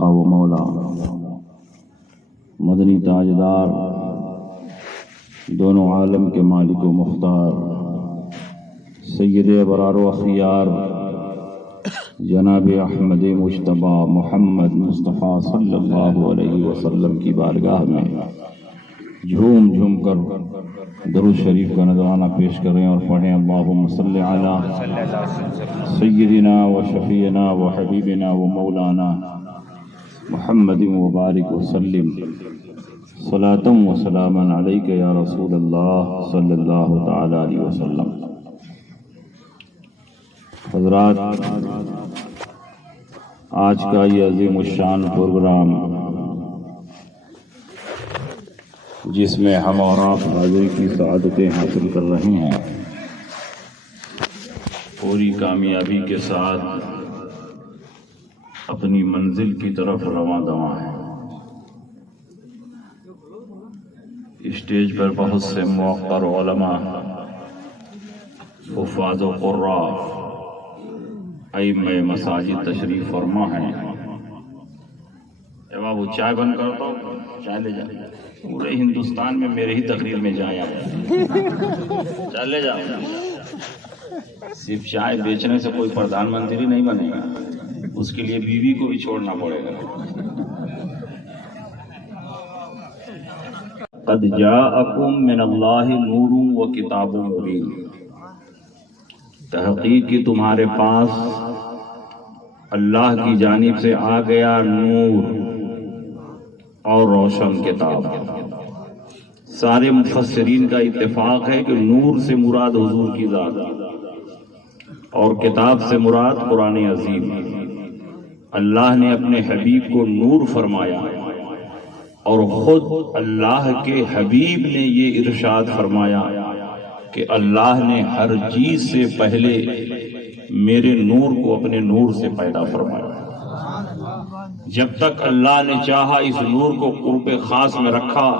آقا و مولا مدنی تاجدار دونوں عالم کے مالک و مختار سید ابرار و اخیار جناب احمد مجتبی محمد مصطفیٰ صلی اللہ علیہ وسلم کی بارگاہ میں جھوم جھوم کر درود شریف کا نذرانہ پیش کریں اور پڑھیں اللہم صلی علی سیدنا و شفیعنا و حبیبنا و مولانا محمد مبارک وسلم صلاۃ و سلاما علیک یا رسول اللہ صلی اللہ تعالی علیہ وسلم۔ حضرات، آج کا یہ عظیم الشان پروگرام جس میں ہم اور آپ حاضری کی سعادتیں حاصل کر رہے ہیں، پوری کامیابی کے ساتھ اپنی منزل کی طرف رواں دواں ہے۔ اسٹیج پر بہت سے موقر علماء، حفاظ و قراء، ائمہ مساجد تشریف فرما ہیں۔ اے بابو چائے بند کر دو، چائے لے جا۔ پورے ہندوستان میں میرے ہی تقریر میں جائیں، چلے جاؤ۔ صرف چائے بیچنے سے کوئی پردھان منتری نہیں بنے گا، اس کے لیے بیوی کو بھی چھوڑنا پڑے گا۔ قد جاءکم من اللہ نور و کتاب مبین، تحقیق کی تمہارے پاس اللہ کی جانب سے آ گیا نور اور روشن کتاب۔ سارے مفسرین کا اتفاق ہے کہ نور سے مراد حضور کی ذات اور کتاب سے مراد قرآن عظیم۔ اللہ نے اپنے حبیب کو نور فرمایا اور خود اللہ کے حبیب نے یہ ارشاد فرمایا کہ اللہ نے ہر چیز سے پہلے میرے نور کو اپنے نور سے پیدا فرمایا۔ جب تک اللہ نے چاہا اس نور کو قرب خاص میں رکھا،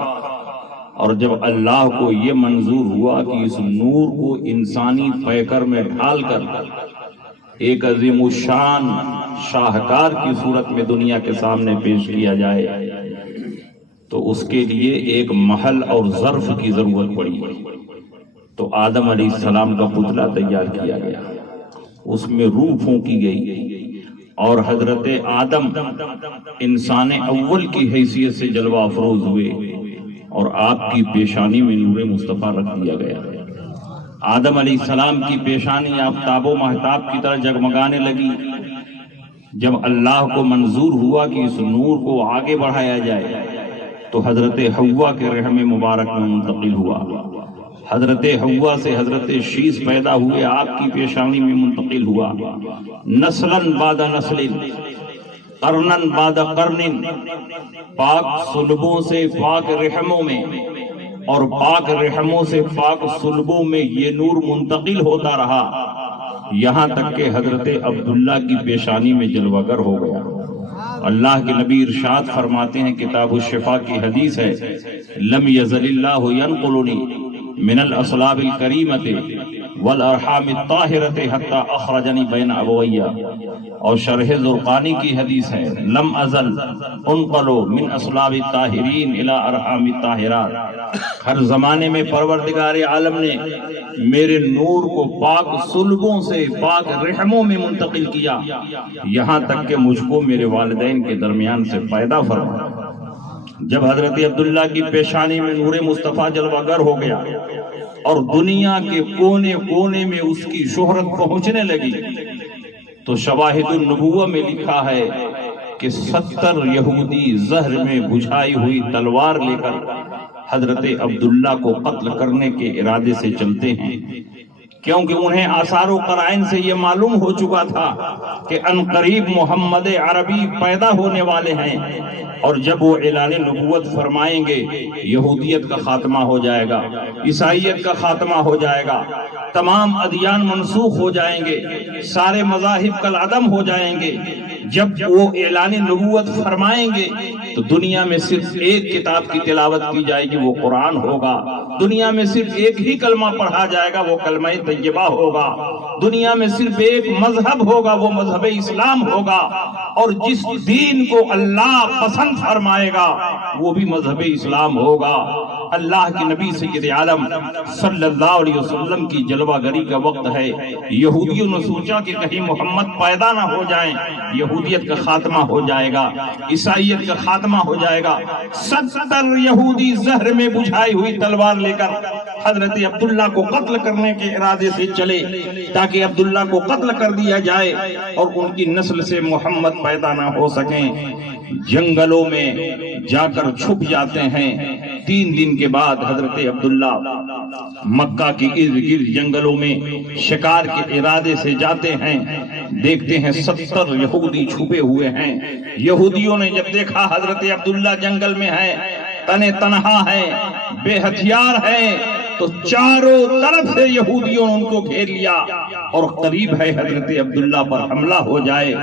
اور جب اللہ کو یہ منظور ہوا کہ اس نور کو انسانی پیکر میں ڈھال کر ایک عظیم الشان شاہکار کی صورت میں دنیا کے سامنے پیش کیا جائے، تو اس کے لیے ایک محل اور ظرف کی ضرورت پڑی۔ تو آدم علیہ السلام کا پتلا تیار کیا گیا، اس میں روح پھونکی گئی، اور حضرت آدم انسان اول کی حیثیت سے جلوہ افروز ہوئے، اور آپ کی پیشانی میں نور مصطفیٰ رکھ دیا گیا۔ آدم علیہ السلام کی پیشانی آفتاب و مہتاب کی طرح جگمگانے لگی۔ جب اللہ کو منظور ہوا کہ اس نور کو آگے بڑھایا جائے، تو حضرت حوا کے رحم مبارک میں منتقل ہوا۔ حضرت حوا سے حضرت شیس پیدا ہوئے، آپ کی پیشانی میں منتقل ہوا۔ نسلاً بعد نسل، قرناً بعد قرن، پاک صلبوں سے پاک رحموں میں اور پاک رحموں سے پاک صلبوں میں یہ نور منتقل ہوتا رہا، یہاں تک کہ حضرت عبداللہ کی پیشانی میں جلوگر ہو گیا۔ اللہ کے نبی ارشاد فرماتے ہیں، کتاب الشفا کی حدیث ہے، لم یزل اللہ ینقلنی من الاصلاب الکریمۃ والارحام الطاہرۃ حتی اخرجنی بین ابویہ، اور شرح زرقانی کی حدیث ہے، لم ازل انقل من اصلاب الطاہرین الی ارحام الطاہرات۔ ہر زمانے میں پروردگار عالم نے میرے نور کو پاک صلبوں سے پاک رحموں میں منتقل کیا، یہاں تک کہ مجھ کو میرے والدین کے درمیان سے پیدا فرمایا۔ جب حضرت عبداللہ کی پیشانی میں نور مصطفیٰ جلوہ گر ہو گیا اور دنیا کے کونے کونے میں اس کی شہرت پہنچنے لگی، تو شواہد النبوہ میں لکھا ہے کہ 70 یہودی زہر میں بجھائی ہوئی تلوار لے کر حضرت عبداللہ کو قتل کرنے کے ارادے سے چلتے ہیں، کیونکہ انہیں آثار و قرائن سے یہ معلوم ہو چکا تھا کہ عنقریب محمد عربی پیدا ہونے والے ہیں، اور جب وہ اعلان نبوت فرمائیں گے، یہودیت کا خاتمہ ہو جائے گا، عیسائیت کا خاتمہ ہو جائے گا، تمام ادیان منسوخ ہو جائیں گے، سارے مذاہب کالعدم ہو جائیں گے۔ جب وہ اعلان نبوت فرمائیں گے تو دنیا میں صرف ایک کتاب کی تلاوت کی جائے گی، وہ قرآن ہوگا۔ دنیا میں صرف ایک ہی کلمہ پڑھا جائے گا، وہ کلمہ طیبہ ہوگا۔ دنیا میں صرف ایک مذہب ہوگا، وہ مذہب اسلام ہوگا۔ اور جس دین کو اللہ پسند فرمائے گا وہ بھی مذہب اسلام ہوگا۔ اللہ کے نبی سید عالم صلی اللہ علیہ وسلم کی جلوہ گری کا وقت ہے۔ یہودیوں نے سوچا کہ کہیں محمد پیدا نہ ہو جائیں، یہودیت کا خاتمہ ہو جائے گا، عیسائیت کا خاتمہ ہو جائے گا۔ 70 یہودی زہر میں بجھائی ہوئی تلوار لے کر حضرت عبداللہ کو قتل کرنے کے ارادے سے چلے تاکہ عبداللہ کو قتل کر دیا جائے اور ان کی نسل سے محمد پیدا نہ ہو سکیں۔ جنگلوں میں جا کر چھپ جاتے ہیں۔ 3 دن کے بعد حضرت عبداللہ مکہ کے ارد گرد جنگلوں میں شکار کے ارادے سے جاتے ہیں، دیکھتے ہیں 70 یہودی چھپے ہوئے ہیں۔ یہودیوں نے جب دیکھا حضرت عبداللہ جنگل میں ہے، تنہا ہے، بے ہتھیار ہے، تو چاروں طرف سے یہودیوں نے ان کو گھیر لیا اور قریب ہے حضرت عبداللہ پر حملہ ہو جائے۔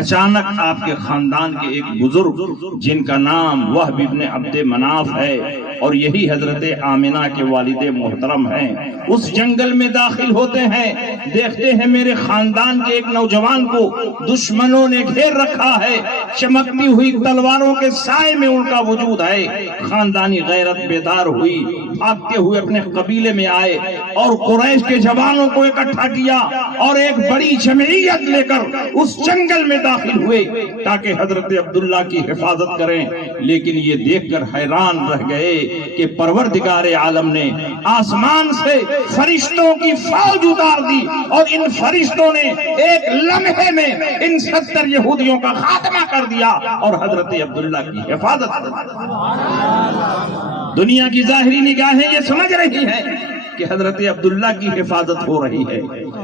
اچانک آپ کے خاندان کے ایک بزرگ جن کا نام وہب ابن عبد مناف ہے اور یہی حضرت آمنہ کے والد محترم ہیں، اس جنگل میں داخل ہوتے ہیں، دیکھتے ہیں میرے خاندان کے ایک نوجوان کو دشمنوں نے گھیر رکھا ہے، چمکتی ہوئی تلواروں کے سائے میں ان کا وجود ہے۔ خاندانی غیرت بیدار ہوئی، بھاگتے ہوئے اپنے قبیلے میں آئے اور قریش کے جوانوں کو اکٹھا کیا اور ایک بڑی جمعیت لے کر اس جنگل میں داخل ہوئے تاکہ حضرت عبداللہ کی حفاظت کریں۔ لیکن یہ دیکھ کر حیران رہ گئے کہ پروردگار عالم نے آسمان سے فرشتوں کی فوج اتار دی اور ان فرشتوں نے ایک لمحے میں ان 70 یہودیوں کا خاتمہ کر دیا اور حضرت عبداللہ کی حفاظت کر دی۔ دنیا کی ظاہری نگاہیں یہ سمجھ رہی ہیں کہ حضرت عبداللہ کی حفاظت ہو رہی ہے،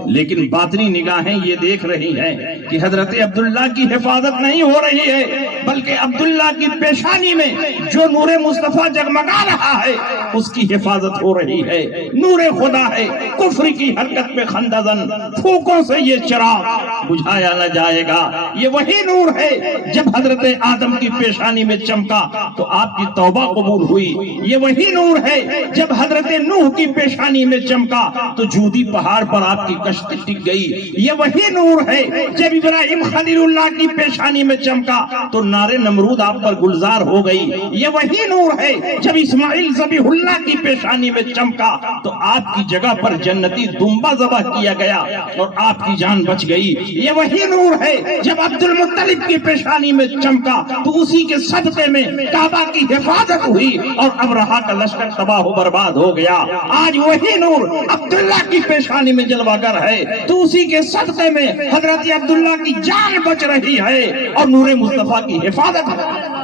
لیکن باطنی نگاہیں یہ دیکھ رہی ہیں کہ حضرت عبداللہ کی حفاظت نہیں ہو رہی ہے، بلکہ عبداللہ کی پیشانی میں جو نور مصطفیٰ جگمگا رہا ہے اس کی حفاظت ہو رہی ہے۔ نور خدا ہے، کفر کی حرکت میں خندزن پھوکوں سے یہ چراغ بجھایا نہ جائے گا۔ یہ وہی نور ہے جب حضرت آدم کی پیشانی میں چمکا تو آپ کی توبہ قبول ہوئی۔ یہ وہی نور ہے جب حضرت نوح کی پیشانی میں چمکا تو جودی پہاڑ پر آپ کی کشتی ٹک گئی۔ یہ وہی نور ہے جب ابراہیم خلیل اللہ کی پیشانی میں چمکا تو نار نمرود آپ پر گلزار ہو گئی۔ یہ وہی نور ہے جب اسماعیل ذبیح اللہ کی پیشانی میں چمکا تو آپ کی جگہ پر جنتی دمبا ذبح کیا گیا اور آپ کی جان بچ گئی۔ یہ وہی نور ہے جب عبد المطلب کی پیشانی میں چمکا تو اسی کے صدقے میں کعبہ کی حفاظت ہوئی اور ابرہا کا لشکر تباہ و برباد ہو گیا۔ آج وہی نور عبداللہ کی پیشانی میں جلوہ گر ہے تو اسی کے صدقے میں حضرت عبداللہ کی جان بچ رہی ہے اور نور مصطفیٰ کی حفاظت ہے۔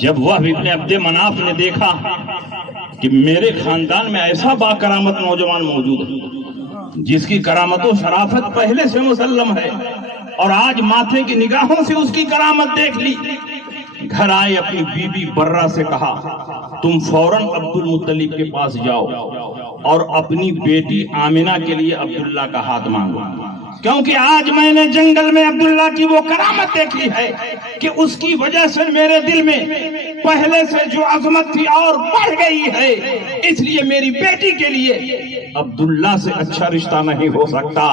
جب وہ ابن عبد مناف نے دیکھا کہ میرے خاندان میں ایسا با کرامت نوجوان موجود ہے جس کی کرامت و شرافت پہلے سے مسلم ہے اور آج ماتھے کی نگاہوں سے اس کی کرامت دیکھ لی، گھر آئے اپنی بی بی برہ سے کہا تم فوراً عبد المطلب کے پاس جاؤ اور اپنی بیٹی آمنہ کے لیے عبداللہ کا ہاتھ مانگو، کیونکہ آج میں نے جنگل میں عبداللہ کی وہ کرامت دیکھی ہے کہ اس کی وجہ سے میرے دل میں پہلے سے جو عظمت تھی اور بڑھ گئی ہے، اس لیے میری بیٹی کے لیے عبداللہ سے اچھا رشتہ نہیں ہو سکتا۔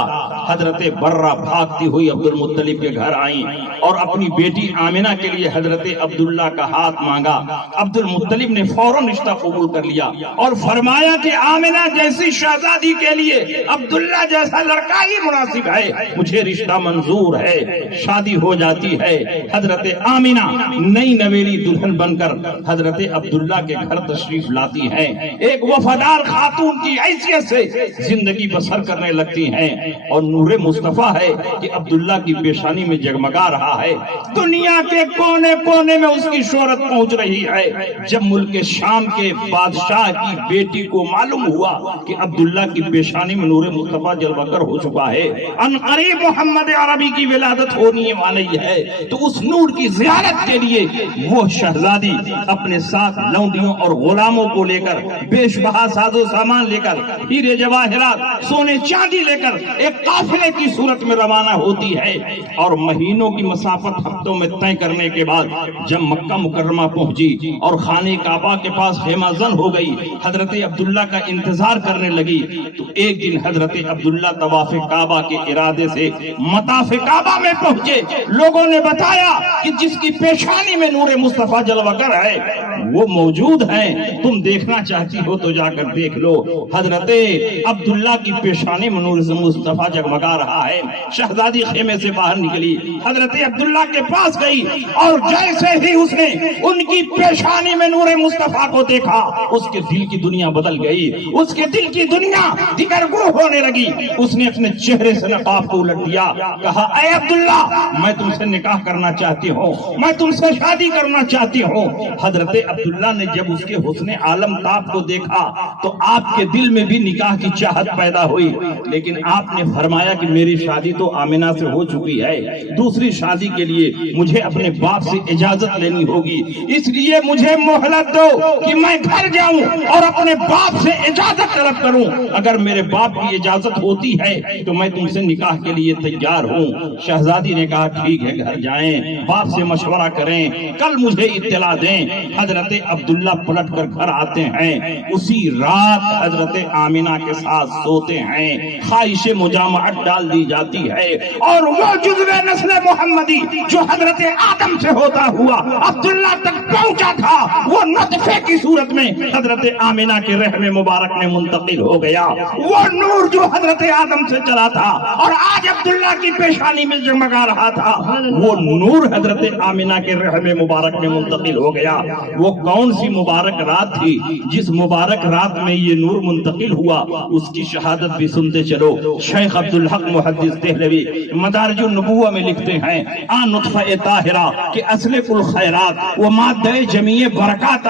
حضرت برہ بھاگتی ہوئی عبد المطلب کے گھر آئیں اور اپنی بیٹی آمنہ کے لیے حضرت عبداللہ کا ہاتھ مانگا۔ عبد المطلب نے فوراً رشتہ قبول کر لیا اور فرمایا کہ آمنہ جیسی شہزادی کے لیے عبداللہ جیسا لڑکا ہی مناسب ہے، مجھے رشتہ منظور ہے۔ شادی ہو جاتی ہے، حضرت آمنہ نئی نویلی دلہن بن کر حضرت عبداللہ کے گھر تشریف لاتی ہیں۔ ایک وفادار خاتون کی حیثیت سے زندگی بسر کرنے لگتی ہیں، اور نور مصطفیٰ ہے کہ عبداللہ کی پیشانی میں جگمگا رہا ہے، دنیا کے کونے کونے میں اس کی شہرت پہنچ رہی ہے۔ جب ملک شام کے بادشاہ کی بیٹی کو معلوم ہوا کہ عبداللہ کی پیشانی میں نور مصطفیٰ جلوہ گر ہو چکا ہے، ان قریب محمد عربی کی ولادت ہونی والی ہے، تو اس نور کی زیارت کے لیے وہ شہزادی اپنے ساتھ لونڈیوں اور غلاموں کو لے کر، بیش بہا ساز و سامان لے کر، ہیرے جواہرات سونے چاندی لے کر ایک قافلے کی صورت میں روانہ ہوتی ہے، اور مہینوں کی مسافت ہفتوں میں طے کرنے کے بعد جب مکہ مکرمہ پہنچی اور خانہ کعبہ کے پاس خیمہ زن ہو گئی، حضرت عبداللہ کا انتظار کرنے لگی، تو ایک دن حضرت عبداللہ طواف کعبہ کے ارادے سے مطاف کعبہ میں پہنچے۔ لوگوں نے بتایا کہ جس کی پیشانی میں نور مصطفیٰ جلوہ گر ہے وہ موجود ہیں، تم دیکھنا چاہتی ہو تو جا کر دیکھ لو۔ حضرت عبداللہ کی پیشانی میں نور مصطفیٰ جگمگا رہا ہے۔ شہزادی خیمے سے باہر نکلی، حضرت عبداللہ کے پاس گئی، اور جیسے ہی اس نے ان کی پیشانی میں نور مصطفیٰ کو دیکھا، اس کے دل کی دنیا بدل گئی، اس کے دل کی دنیا دگرگوں ہونے لگی۔ اس نے اپنے چہرے سے نقاب کو الٹ دیا، کہا اے عبداللہ میں تم سے نکاح کرنا چاہتی ہوں، میں تم سے شادی کرنا چاہتی ہوں۔ حضرت عبداللہ نے جب اس کے حسن عالم تاب کو دیکھا تو آپ کے دل میں بھی نکاح کی چاہت پیدا ہوئی، لیکن آپ نے فرمایا کہ میری شادی تو آمنہ سے ہو چکی ہے، دوسری شادی کے لیے مجھے اپنے باپ سے اجازت لینی ہوگی، اس لیے مجھے مہلت دو کہ میں گھر جاؤں اور اپنے باپ سے اجازت طلب کروں، اگر میرے باپ کی اجازت ہوتی ہے تو میں تم سے نکاح کے لیے تیار ہوں۔ شہزادی نے کہا ٹھیک ہے، گھر جائیں، باپ سے مشورہ کریں، کل مجھے اطلاع دیں۔ حضرت عبداللہ پلٹ کر گھر آتے ہیں، اسی رات حضرت آمنہ کے ساتھ سوتے ہیں، خواہش مجامعت ڈال دی جاتی ہے، اور وہ جزو نسل محمدی جو حضرت آدم سے ہوتا ہوا عبداللہ تک پہنچا تھا، وہ نطفے کی صورت میں حضرت آمنہ کے رحم مبارک میں منتقل ہو گیا۔ وہ نور جو حضرت آدم سے چلا تھا اور آج عبداللہ کی پیشانی میں جگمگا رہا تھا، وہ نور حضرت آمنہ کے رحم مبارک میں منتقل ہو گیا۔ وہ کون سی مبارک رات تھی جس مبارک رات میں یہ نور منتقل ہوا، اس کی شہادت بھی سنتے چلو۔ شیخ عبدالحق محدث دہلوی مدارج النبوہ میں لکھتے ہیں، آن نطفہ طاہرہ کہ اصل کل خیرات و مادہ جمیع برکات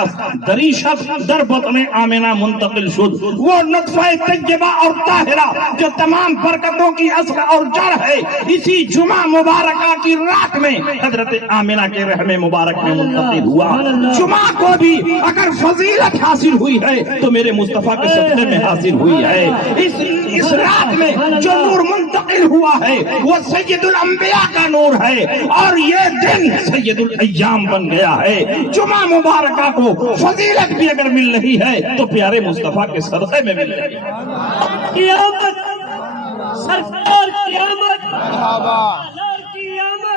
دریشت در بطن آمنہ منتقل شد۔ وہ نطفہ طیبہ اور طاہرہ جو تمام برکتوں کی اصل اور جڑ ہے، اسی جمعہ مبارکہ کی رات میں حضرت آمنہ کے رحم مبارک میں منتقل ہوا۔ جمعہ کو بھی اگر فضیلت حاصل ہوئی ہے تو میرے مصطفیٰ کے صدقے میں حاصل ہوئی ہے۔ اس رات میں جو نور منتقل ہوا ہے وہ سید الانبیاء کا نور ہے، اور یہ دن سید الایام بن گیا ہے۔ جمعہ مبارکہ کو فضیلت بھی اگر مل رہی ہے تو پیارے مصطفیٰ کے صدقے میں مل رہی ہے۔ قیامت سرکار قیامت مرحبا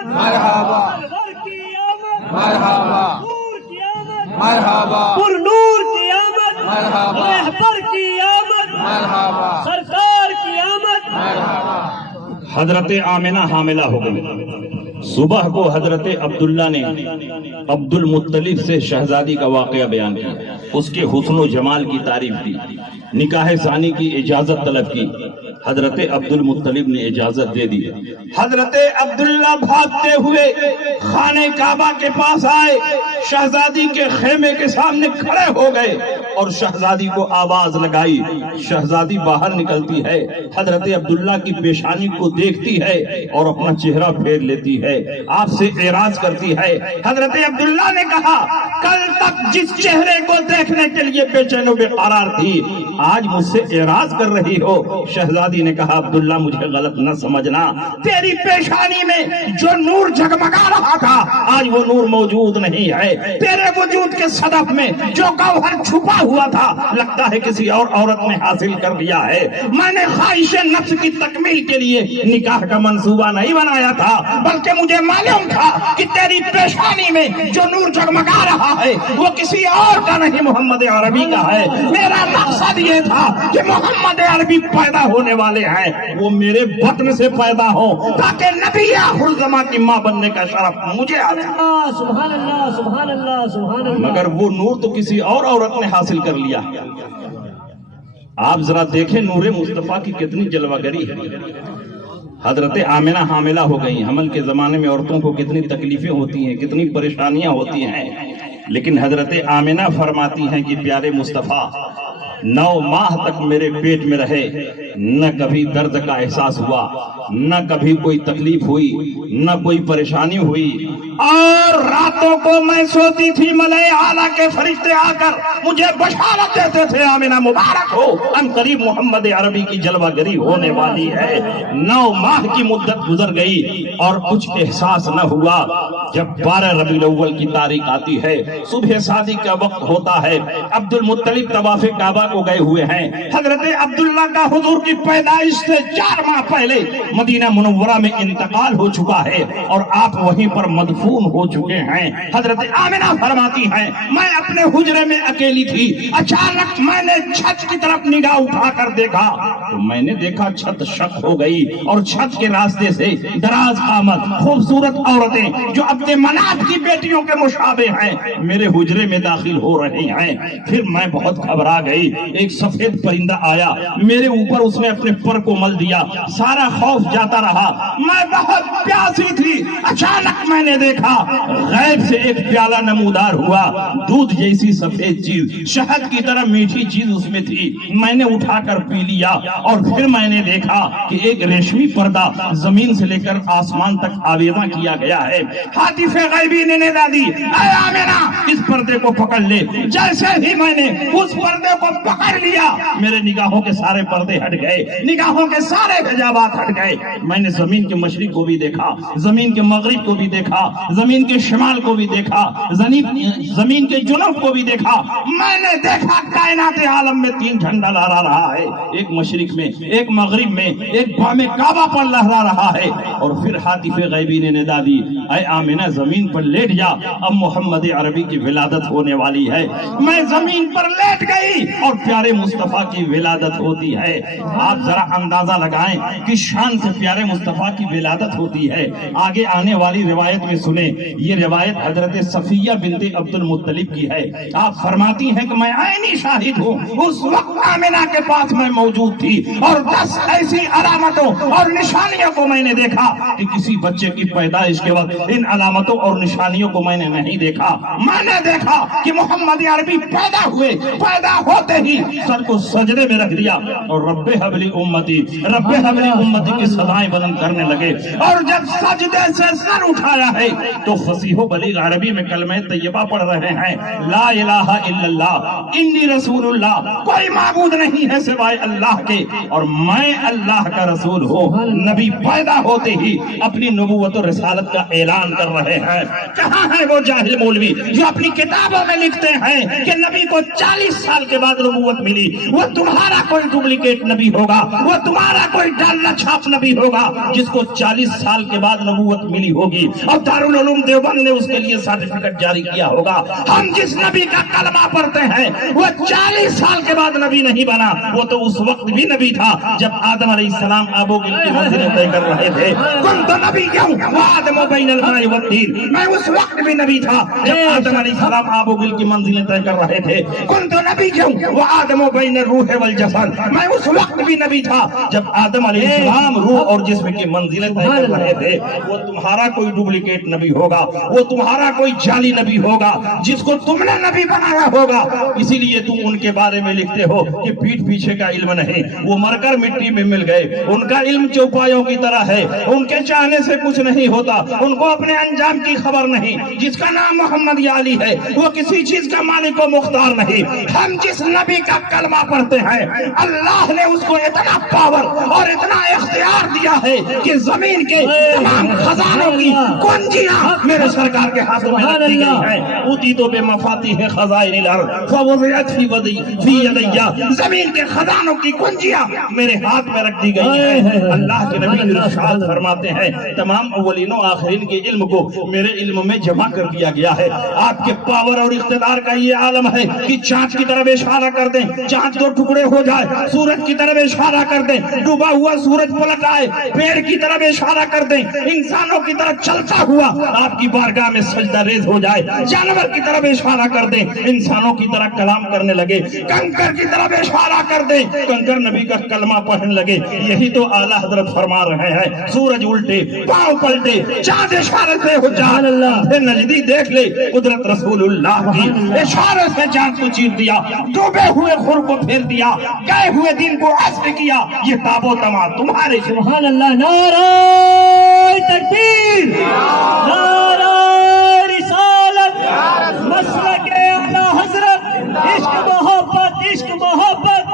مرحبا مرحبا مرحبا پر نور قیامت مرحبا رہبر قیامت مرحبا سرکار قیامت مرحبا۔ حضرت آمنہ حاملہ ہو گئی۔ صبح کو حضرت عبداللہ نے عبد المطلب سے شہزادی کا واقعہ بیان کیا، اس کے حسن و جمال کی تعریف کی، نکاح ثانی کی اجازت طلب کی۔ حضرت عبد المطلب نے اجازت دے دی۔ حضرت عبداللہ بھاگتے ہوئے خانہ کعبہ کے پاس آئے، شہزادی کے خیمے کے سامنے کھڑے ہو گئے اور شہزادی کو آواز لگائی۔ شہزادی باہر نکلتی ہے، حضرت عبداللہ کی پیشانی کو دیکھتی ہے اور اپنا چہرہ پھیر لیتی ہے، آپ سے اعراض کرتی ہے۔ حضرت عبداللہ نے کہا کل تک جس چہرے کو دیکھنے کے لیے بے چین و بے قرار تھی، آج مجھ سے اعراض کر رہی ہو۔ شہزادی نے کہا عبداللہ مجھے غلط نہ سمجھنا، تیری پیشانی میں جو نور جگمگا رہا تھا آج وہ نور موجود نہیں ہے، تیرے وجود کے صدف میں جو گوہر چھپا ہوا تھا لگتا ہے کسی اور عورت نے حاصل کر لیا ہے۔ میں نے خواہش نفس کی تکمیل کے لیے نکاح کا منصوبہ نہیں بنایا تھا، بلکہ مجھے معلوم تھا کہ تیری پیشانی میں جو نور جگمگا رہا ہے وہ کسی اور کا نہیں، محمد عربی کا ہے۔ میرا مقصد یہ تھا کہ محمد عربی پیدا ہونے والے ہیں، وہ میرے بطن سے پیدا ہوں تاکہ نبی آخر زمان کی ماں بننے کا شرف مجھے حاصل ہو۔ سبحان اللہ سبحان اللہ سبحان اللہ۔ مگر وہ نور تو کسی اور عورت نے حاصل کر لیا۔ آپ ذرا دیکھیں نور مصطفیٰ کی کتنی جلوہ گری ہے. حضرت آمنہ حاملہ ہو گئی. حمل کے زمانے میں عورتوں کو کتنی تکلیفیں ہوتی ہیں, کتنی پریشانیاں ہوتی ہیں, لیکن حضرت آمنہ فرماتی ہیں کہ پیارے مصطفیٰ 9 ماہ تک میرے پیٹ میں رہے, نہ کبھی درد کا احساس ہوا, نہ کبھی کوئی تکلیف ہوئی, نہ کوئی پریشانی ہوئی. اور راتوں کو میں سوتی تھی, ملائے اعلیٰ کے فرشتے آ کر مجھے بشارت دیتے تھے آمنہ مبارک ہو, ان قریب محمد عربی کی جلوہ گری ہونے والی ہے. 9 ماہ کی مدت گزر گئی اور کچھ احساس نہ ہوا. جب 12 ربیع الاول کی تاریخ آتی ہے, صبح صادق کا وقت ہوتا ہے, عبد المطلب طواف کعبہ کو گئے ہوئے ہیں. حضرت عبداللہ کا حضور کی پیدائش سے 4 ماہ پہلے مدینہ منورہ میں انتقال ہو چکا ہے اور آپ وہیں پر مدفون ہو چکے ہیں. حضرت آمنہ فرماتی ہیں میں اپنے حجرے میں اکیلی تھی, اچانک میں نے چھت کی طرف نگاہ اٹھا کر دیکھا تو میں نے دیکھا چھت شق ہو گئی اور چھت کے راستے سے دراز قامت خوبصورت عورتیں جو عبد مناف کی بیٹیوں کے مشابہ ہیں میرے حجرے میں داخل ہو رہی ہیں. پھر میں بہت گھبرا گئی. ایک سفید پرندہ آیا میرے اوپر, اس نے اپنے پر کو مل دیا, سارا خوف جاتا رہا. میں بہت پیاسی تھی, اچانک میں نے دیکھا غیب سے ایک پیالہ نمودار ہوا, دودھ جیسی سفید چیز, شہد کی طرح میٹھی چیز اس میں تھی. میں نے اٹھا کر پی لیا اور پھر میں نے دیکھا کہ ایک ریشمی پردہ زمین سے لے کر آسمان تک آویزاں کیا گیا ہے. حاطف غیبی نے ندا دی, اے آمنہ اس پردے کو پکڑ لے. جیسے ہی میں نے اس پردے کو پکڑ لیا میرے نگاہوں کے سارے پردے ہٹ گئے, نگاہوں کے سارے حجابات ہٹ گئے. میں نے زمین کے مشرق کو بھی دیکھا, زمین کے مغرب کو بھی دیکھا, زمین کے شمال کو بھی دیکھا, زمین کے جنوب کو بھی دیکھا. میں نے دیکھا کائنات عالم میں 3 جھنڈا لہرا رہا ہے, ایک مشرق میں, ایک مغرب میں, ایک بام کعبہ پر لہرا رہا ہے. اور پھر حاطف غیبی نے ندا دی, اے آمنہ زمین پر لیٹ جا, اب محمد عربی کی ولادت ہونے والی ہے. میں زمین پر لیٹ گئی اور پیارے مصطفیٰ کی ولادت ہوتی ہے. آپ ذرا اندازہ لگائیں کہ شان سے پیارے مصطفیٰ کی ولادت ہوتی ہے. آگے آنے والی روایت میں سنیں, یہ روایت حضرت صفیہ بنت عبد المطلب کی ہے. آپ فرماتی ہیں کہ میں عینی شاہد ہوں, اس وقت آمنہ کے پاس میں موجود تھی اور 10 ایسی علامتوں اور نشانیوں کو میں نے دیکھا کہ کسی بچے کی پیدائش کے وقت ان علامتوں اور نشانیوں کو میں نے نہیں دیکھا. میں نے دیکھا کہ محمد عربی پیدا ہوئے, پیدا ہوتے ہی سر کو سجدے میں رکھ دیا اور رب حبلی امتی, رب حبلی امتی کی صدائیں بلند کرنے لگے. اور جب سجدے سے سر اٹھایا ہے تو فصیح و بلیغ عربی میں کلمہ طیبہ پڑھ رہے ہیں, لا الہ الا اللہ انی رسول اللہ, کوئی معبود نہیں ہے سوائے اللہ کے اور میں اللہ کا رسول ہوں. نبی پیدا ہوتے ہی اپنی نبوت و رسالت کا اعلان کر رہے ہیں. کہاں ہے وہ جاہل مولوی جو اپنی کتابوں میں لکھتے ہیں کہ نبی کو 40 سال کے بعد نبوت ملی, وہ تمہارا کوئی ڈپلیکیٹ نبی ہوگا, وہ تمہارا کوئی ڈالنا چھاپ نبی ہوگا جس کو 40 سال کے بعد نبوت ملی ہوگی اور دارالعلوم دیوبند نے اس کے لیے سرٹیفکیٹ جاری کیا ہوگا. ہم جس نبی کا کلمہ پڑھتے ہیں وہ 40 سال کے بعد نبی نہیں بنا, وہ تو اس وقت بھی نبی تھا جب آدم علیہ السلام آب و گل کی منزلیں طے کر رہے تھے. کن تو نبی کیوں وآدم بین الماء والطین, میں اس وقت بھی نبی تھا جب آدم علیہ السلام آب و گل کی منزلیں طے کر رہے تھے. کن تو نبی کیوں وآدم بین الروح والجسد, میں اس وقت بھی نبی تھا جب آدم علیہ السلام روح اور جسم کی منزلیں طے کر رہے تھے. وہ تمہارا کوئی ڈپلیکیٹ نبی ہوگا, وہ تمہارا کوئی جعلی نبی ہوگا جس کو تم نے نبی بنایا ہوگا. اسی لیے تم ان کے بارے میں لکھتے ہو کہ پیٹھ پیچھے کا علم نہیں, وہ مر کر مٹی میں مل گئے, ان کا علم چوپایوں کی طرح ہے, ان کے چاہنے سے کچھ نہیں ہوتا, ان کو اپنے انجام کی خبر نہیں. جس کا نام محمد یا علی ہے وہ کسی چیز کا مالک و مختار نہیں. ہم جس نبی کا کلمہ پڑھتے ہیں اللہ نے اس کو اتنا پاور اور اتنا اختیار دیا ہے کہ زمین کے تمام خزانوں کی کنجیاں میرے سرکار کے ہاتھوں میں رکھ دی گئی ہیں. اوتی تو بے مفاتیح خزائن الارض فوضعت فی یدیا, زمین کے خزانوں کی کنجیاں میرے ہاتھ میں رکھ دی گئی ہیں. اللہ کے نبی ارشاد فرماتے ہیں تمام اولین و آخرین کے علم کو میرے علم میں جمع کر دیا گیا ہے. آپ کے پاور اور اقتدار کا یہ عالم ہے کہ چاند کی طرف اشارہ کر دیں, چاند دو ٹکڑے ہو جائے, سورج کی طرف اشارہ کر دیں, ڈوبا ہوا سورج پلٹ آئے, پیڑ کی طرف اشارہ کر دیں, انسانوں کی طرف چلتا ہوا آپ کی بارگاہ میں سجدہ ریز ہو جائے, جانور کی طرف اشارہ کر دیں, انسانوں کی طرح کلام کرنے لگے, کنکر کی طرف اشارہ کر دیں, کنکر نبی کا کلمہ پڑھنے لگے. یہی تو اعلیٰ حضرت فرما رہے ہیں, سورج الٹے, پاؤں پلٹے, چاند اشارے سے ہو جائے, پھر نجدی دیکھ لے قدرت رسول اللہ کی, اشارے سے چاند کو چیر دیا, ڈوبے ہوئے خور کو پھیر دیا, گئے ہوئے دن کو عصر کیا. یہ تاب و تما تمہارے. سبحان اللہ. نعرہ تکبیر, نعرہ رسالت, مسلک اعلیٰ حضرت, عشق محبت, عشق محبت,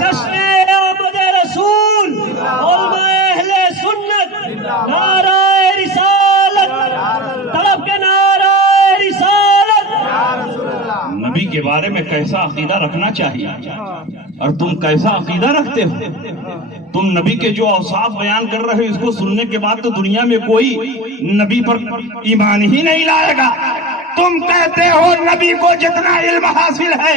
جشن آمد رسول, علماء اہل سنت, نعرہ رسالت, طلب کے نعرہ رسالت. نبی کے بارے میں کیسا عقیدہ رکھنا چاہیے, اور تم کیسا عقیدہ رکھتے ہو؟ تم نبی کے جو اوصاف بیان کر رہے ہو, اس کو سننے کے بعد تو دنیا میں کوئی نبی پر ایمان ہی نہیں لائے گا. تم کہتے ہو نبی کو جتنا علم حاصل ہے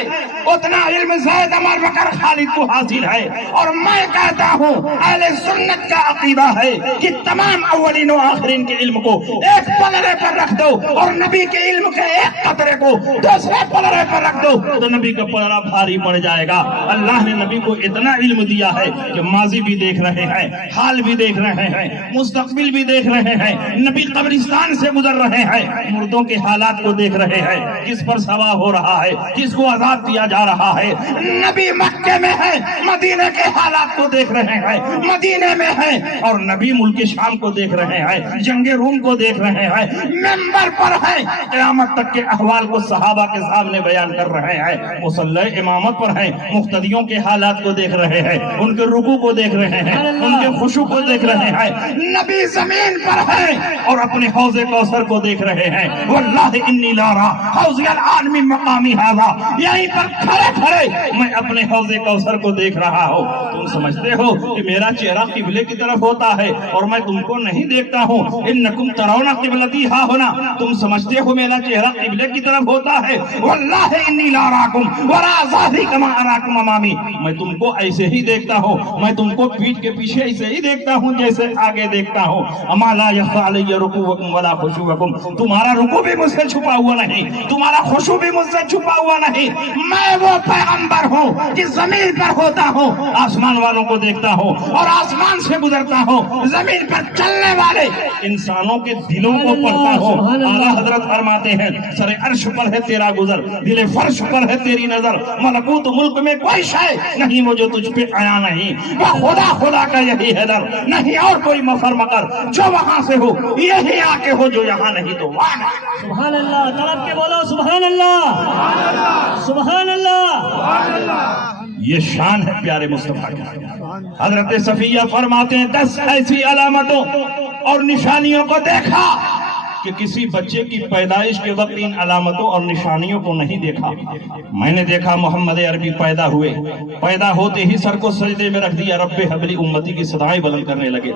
اتنا علم زید, عمر, بکر, خالد کو حاصل ہے, اور میں کہتا ہوں اہل سنت کا عقیدہ ہے کہ تمام اولین و آخرین کے علم کو ایک پلڑے پر رکھ دو, اور نبی کے علم کے ایک قطرے کو دوسرے پلڑے پر رکھ دو تو نبی کا پلڑا بھاری پڑ جائے گا. اللہ نے نبی کو اتنا علم دیا ہے کہ ماضی بھی دیکھ رہے ہیں, حال بھی دیکھ رہے ہیں, مستقبل بھی دیکھ رہے ہیں. نبی قبرستان سے گزر رہے ہیں, مردوں کے حالات کو دیکھ رہے ہیں, کس پر سوا ہو رہا ہے, کس کو عذاب دیا جا رہا ہے. نبی مکے میں ہے, مدینے کے حالات کو دیکھ رہے ہیں, مدینے میں ہے, اور نبی ملک شام کو دیکھ رہے ہیں, جنگ روم کو دیکھ رہے ہیں, منبر پر ہے, قیامت تک کے احوال کو صحابہ کے سامنے بیان کر رہے ہیں, مصلی امامت پر ہیں, مقتدیوں کے حالات کو دیکھ رہے ہیں, ان کے رکوع کو دیکھ رہے ہیں, ان کے خشوع کو دیکھ رہے ہیں. نبی زمین پر ہے اور اپنے حوض کوثر کو دیکھ رہے ہیں. واللہ انی لارا حوض الان من مقامی ھذا, یہیں پر کھڑے کھڑے میں اپنے حوض کوثر کو دیکھ رہا ہوں. تم سمجھتے ہو کہ میرا چہرہ قبلے کی طرف ہوتا ہے اور میں تم کو نہیں دیکھتا ہوں. انکم ترون قبلتی ہا ہونا, تم سمجھتے ہو میرا چہرہ قبلے کی طرف ہوتا ہے. واللہ انی لاراکم ورا ظہری کما اراکم امامی, میں تم کو ایسے ہی دیکھتا ہوں, میں تم کو پیٹھ کے پیچھے ایسے ہی دیکھتا ہوں جیسے آگے دیکھتا ہوں. اما لا یخفی علی رکوعکم ولا خشوعکم, تمہارا رکوع بھی مجھ سے چھپا ہوا نہیں, تمہارا خشوع بھی مجھ سے چھپا ہوا نہیں. میں وہ پیغمبر ہوں جس زمین پر ہوتا ہوں, آسمان والوں کو دیکھتا ہوں اور آسمان سے گزرتا ہوں, زمین پر چلنے والے انسانوں کے دلوں کو پڑھتا ہوں. اعلیٰ حضرت فرماتے ہیں سر عرش پر ہے تیرا گزر, دل فرش پر ہے تیری نظر, ملکوت ملک میں کوئی شے نہیں وہ جو تجھ پہ آیا نہیں. وہ خدا خدا کا یہی ہے در, نہیں اور کوئی مفر مگر, جو وہاں سے ہو یہی آ کے ہو, جو یہاں نہیں تو وہاں نہیں. سبحان اللہ. طلب کے بولو سبحان اللہ, سبحان اللہ. یہ شان ہے پیارے مصطفیٰ کی. حضرت صفیہ فرماتے ہیں 10 ایسی علامتوں اور نشانیوں کو دیکھا کہ کسی بچے کی پیدائش کے وقت ان علامتوں اور نشانیوں کو نہیں دیکھا. میں نے دیکھا محمد عربی پیدا ہوئے, پیدا ہوتے ہی سر کو سجدے میں رکھ دیا, رب حبلی امتی کی صدائیں بلند کرنے لگے,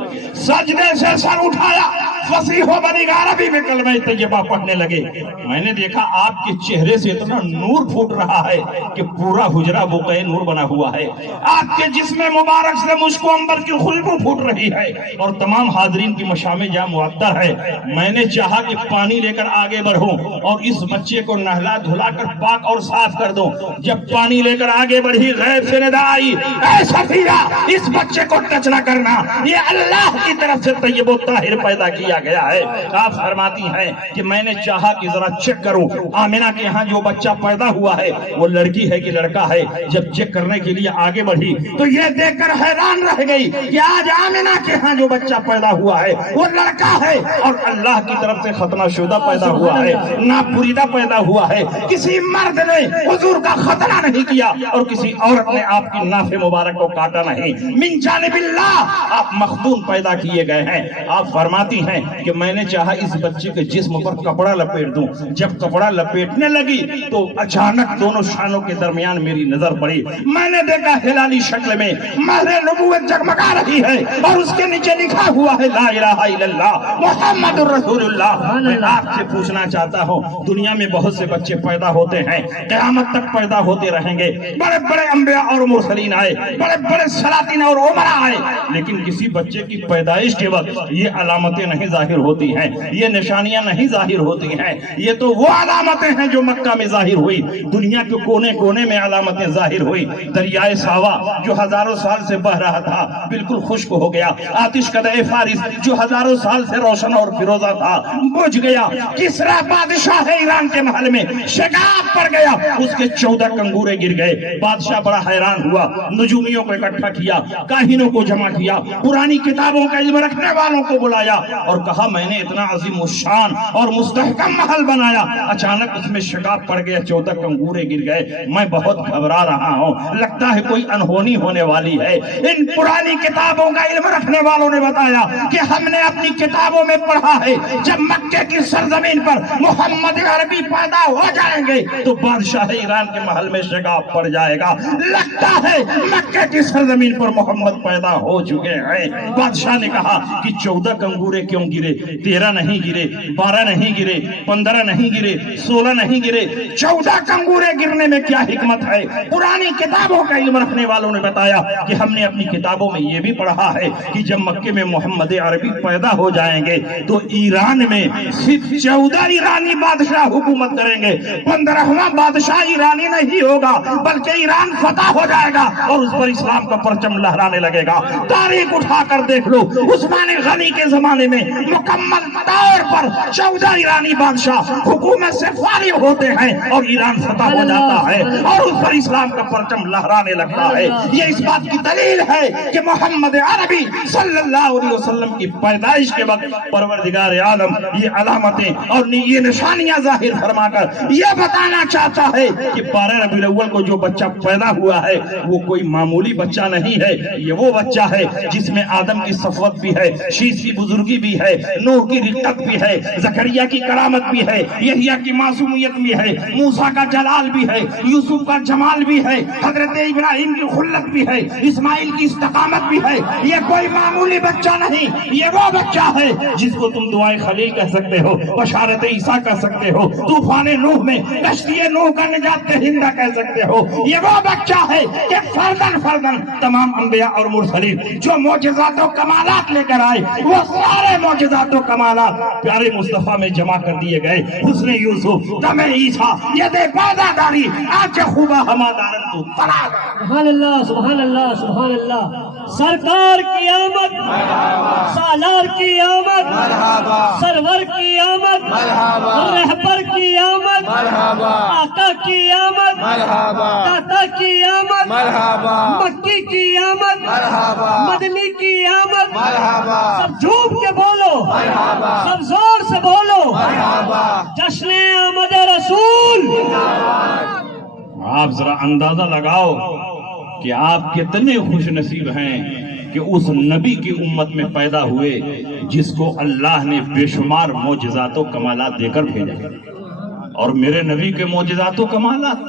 سجدے سے سر اٹھایا, فصیح و بلیغ عربی میں کلمہ طیبہ پڑھنے لگے. میں نے دیکھا آپ کے چہرے سے اتنا نور پھوٹ رہا ہے کہ پورا حجرہ بقعہ نور بنا ہوا ہے. آپ کے جسم مبارک سے مشک و عنبر کی خوشبو پھوٹ رہی ہے اور تمام حاضرین کی مشام جاں معطر ہے. میں نے چاہا کہ پانی لے کر آگے بڑھوں اور اس بچے کو نہلا دھلا کر پاک اور صاف کر دوں. جب پانی لے کر آگے بڑھی, غیب سے ندا آئی, اے صفیہ اس بچے کو ٹچ نہ کرنا, یہ اللہ کی طرف سے طیب و طاہر پیدا کیا گیا ہے. آپ فرماتی ہیں کہ میں نے چاہا کہ ذرا چیک کروں آمنہ کے ہاں جو بچہ پیدا ہوا ہے وہ لڑکی ہے کہ لڑکا ہے. جب چیک کرنے کے لیے آگے بڑھی تو یہ دیکھ کر حیران رہ گئی کہ آج آمنہ کے ہاں جو بچہ پیدا ہوا ہے وہ لڑکا ہے اور اللہ کی طرف سے ختنہ شدہ پیدا ہوا ہے, ناپوریدہ پیدا ہوا ہے. کسی مرد نے حضور کا ختنہ نہیں کیا اور کسی عورت نے آپ کی ناف مبارک کو کاٹا نہیں. من جانب اللہ آپ مخدوم پیدا کیے گئے ہیں. آپ فرماتی ہیں کہ میں نے چاہا اس بچے کے جسم پر کپڑا لپیٹ دوں. جب کپڑا لپیٹنے لگی تو اچانک دونوں شانوں کے درمیان میری نظر پڑی. میں نے دیکھا ہلالی شکل میں مہر نبوت جگمگا رہی ہے اور اس کے نیچے لکھا ہوا ہے لا الہ الا اللہ محمد الرسول اللہ. میں آپ سے پوچھنا چاہتا ہوں, دنیا میں بہت سے بچے پیدا ہوتے ہیں, قیامت تک پیدا ہوتے رہیں گے, بڑے بڑے انبیاء اور مرسلین آئے, بڑے بڑے سلاطین اور عمرا آئے, لیکن کسی بچے کی پیدائش کے وقت یہ علامتیں نہیں ظاہر ہوتی ہیں, یہ نشانیاں نہیں ظاہر ہوتی ہیں. یہ تو وہ علامتیں ہیں جو مکہ میں ظاہر ہوئی, دنیا کے کونے کونے میں علامتیں ظاہر ہوئی. دریائے ساوا جو ہزاروں سال سے بہ رہا تھا بالکل خشک ہو گیا. آتش کدہ فارس جو ہزاروں سال سے روشن اور فیروزہ تھا بجھ گیا. کسرا بادشاہ ایران کے محل میں شگاف پڑ گیا, اس کے 14 کنگورے گر گئے. بادشاہ بڑا حیران ہوا, نجومیوں کو اکٹھا کیا, کاہنوں کو جمع کیا, پرانی کتابوں کا علم رکھنے والوں کو بلایا اور کہا میں نے اتنا عظیم الشان اور مستحکم محل بنایا, اچانک اس میں شگاف پڑ گیا, 14 کنگورے گر گئے. میں بہت گھبرا رہا ہوں, لگتا ہے کوئی انہونی ہونے والی ہے. ان پرانی کتابوں کا علم رکھنے والوں نے بتایا کہ ہم نے اپنی کتابوں میں پڑھا ہے جب مکے کی سرزمین پر محمد عربی پیدا ہو جائیں گے تو بادشاہ ایران کے محل میں شگاف پڑ جائے گا. لگتا ہے مکے کی سرزمین پر محمد پیدا ہو چکے ہیں. بادشاہ نے کہا کہ 14 کنگورے کیوں گرے, 13 نہیں گرے, 12 نہیں گرے, 15 نہیں گرے, 16 نہیں گرے, 14 کنگورے گرنے میں کیا حکمت ہے؟ پرانی کتابوں کا علم رکھنے والوں نے بتایا کہ ہم نے اپنی کتابوں میں یہ بھی پڑھا ہے کہ جب مکے میں محمد عربی پیدا ہو جائیں گے تو ایران میں صرف 14 ایرانی بادشاہ حکومت کریں گے, 15واں بادشاہ ایرانی نہیں ہوگا بلکہ ایران فتح ہو جائے گا اور اس پر اسلام کا پرچم لہرانے لگے گا. تاریخ اٹھا کر دیکھ لو, عثمان غنی کے زمانے میں مکمل طور پر 14 ایرانی بادشاہ حکومت سے فارغ ہوتے ہیں اور ایران فتح ہو جاتا ہے اور اس پر اسلام کا پرچم لہرانے لگتا ہے. یہ اس بات کی دلیل ہے کہ محمد عربی صلی اللہ علیہ وسلم کی پیدائش کے وقت پروردگار عالم یہ علامتیں اور یہ نشانیاں ظاہر فرما کر یہ بتانا چاہتا ہے کہ 12 ربیع الاول کو جو بچہ پیدا ہوا ہے وہ کوئی معمولی بچہ نہیں ہے. یہ وہ بچہ ہے جس میں آدم کی صفوت بھی ہے, شیش کی بزرگی بھی ہے, نوح کی رقت بھی ہے, زکریا کی کرامت بھی ہے, یحییٰ کی معصومیت بھی ہے, موسیٰ کا جلال بھی ہے, یوسف کا جمال بھی ہے, حضرت ابراہیم کی خلت بھی ہے, اسماعیل کی استقامت بھی ہے. یہ کوئی معمولی بچہ نہیں, یہ وہ بچہ ہے جس کو تم دعائے خلیل کہہ سکتے ہو, بشارت عیسیٰ کہہ سکتے ہو, طوفان نوح میں کشتی نوح کا نجات دہندہ کہہ سکتے ہو. یہ وہ بچہ ہے کہ فردن فردن تمام انبیاء اور مرسلین جو معجزات و کمالات لے کر آئے وہ سارے معجزات و کمالات پیارے مصطفیٰ میں جمع کر دیے گئے. حسن یوسف, دم عیسیٰ, ید پیدا داری, آج خوبہ ہما دارن تو فلاد. سبحان اللہ, سبحان اللہ, سبحان اللہ. سرکار کی آمد, سالار کی آمد, سرور کی آمد, رہبر کی آمد, آقا کی آمد, داتا کی آمد, مکی کی آمد, مدنی کی آمد. سب جھوم کے بولو, سب زور سے بولو, جشن آمد رسول. آپ ذرا اندازہ لگاؤ کہ آپ کتنے خوش نصیب ہیں کہ اس نبی کی امت میں پیدا ہوئے جس کو اللہ نے بے شمار معجزات و کمالات دے کر بھیجا. اور میرے نبی کے معجزات و کمالات,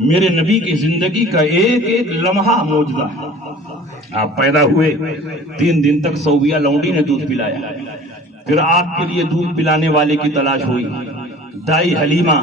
میرے نبی کی زندگی کا ایک ایک لمحہ معجزہ ہے. آپ پیدا ہوئے, 3 دن تک صوبیہ لونڈی نے دودھ پلایا, پھر آپ کے لیے دودھ پلانے والے کی تلاش ہوئی. دائی حلیمہ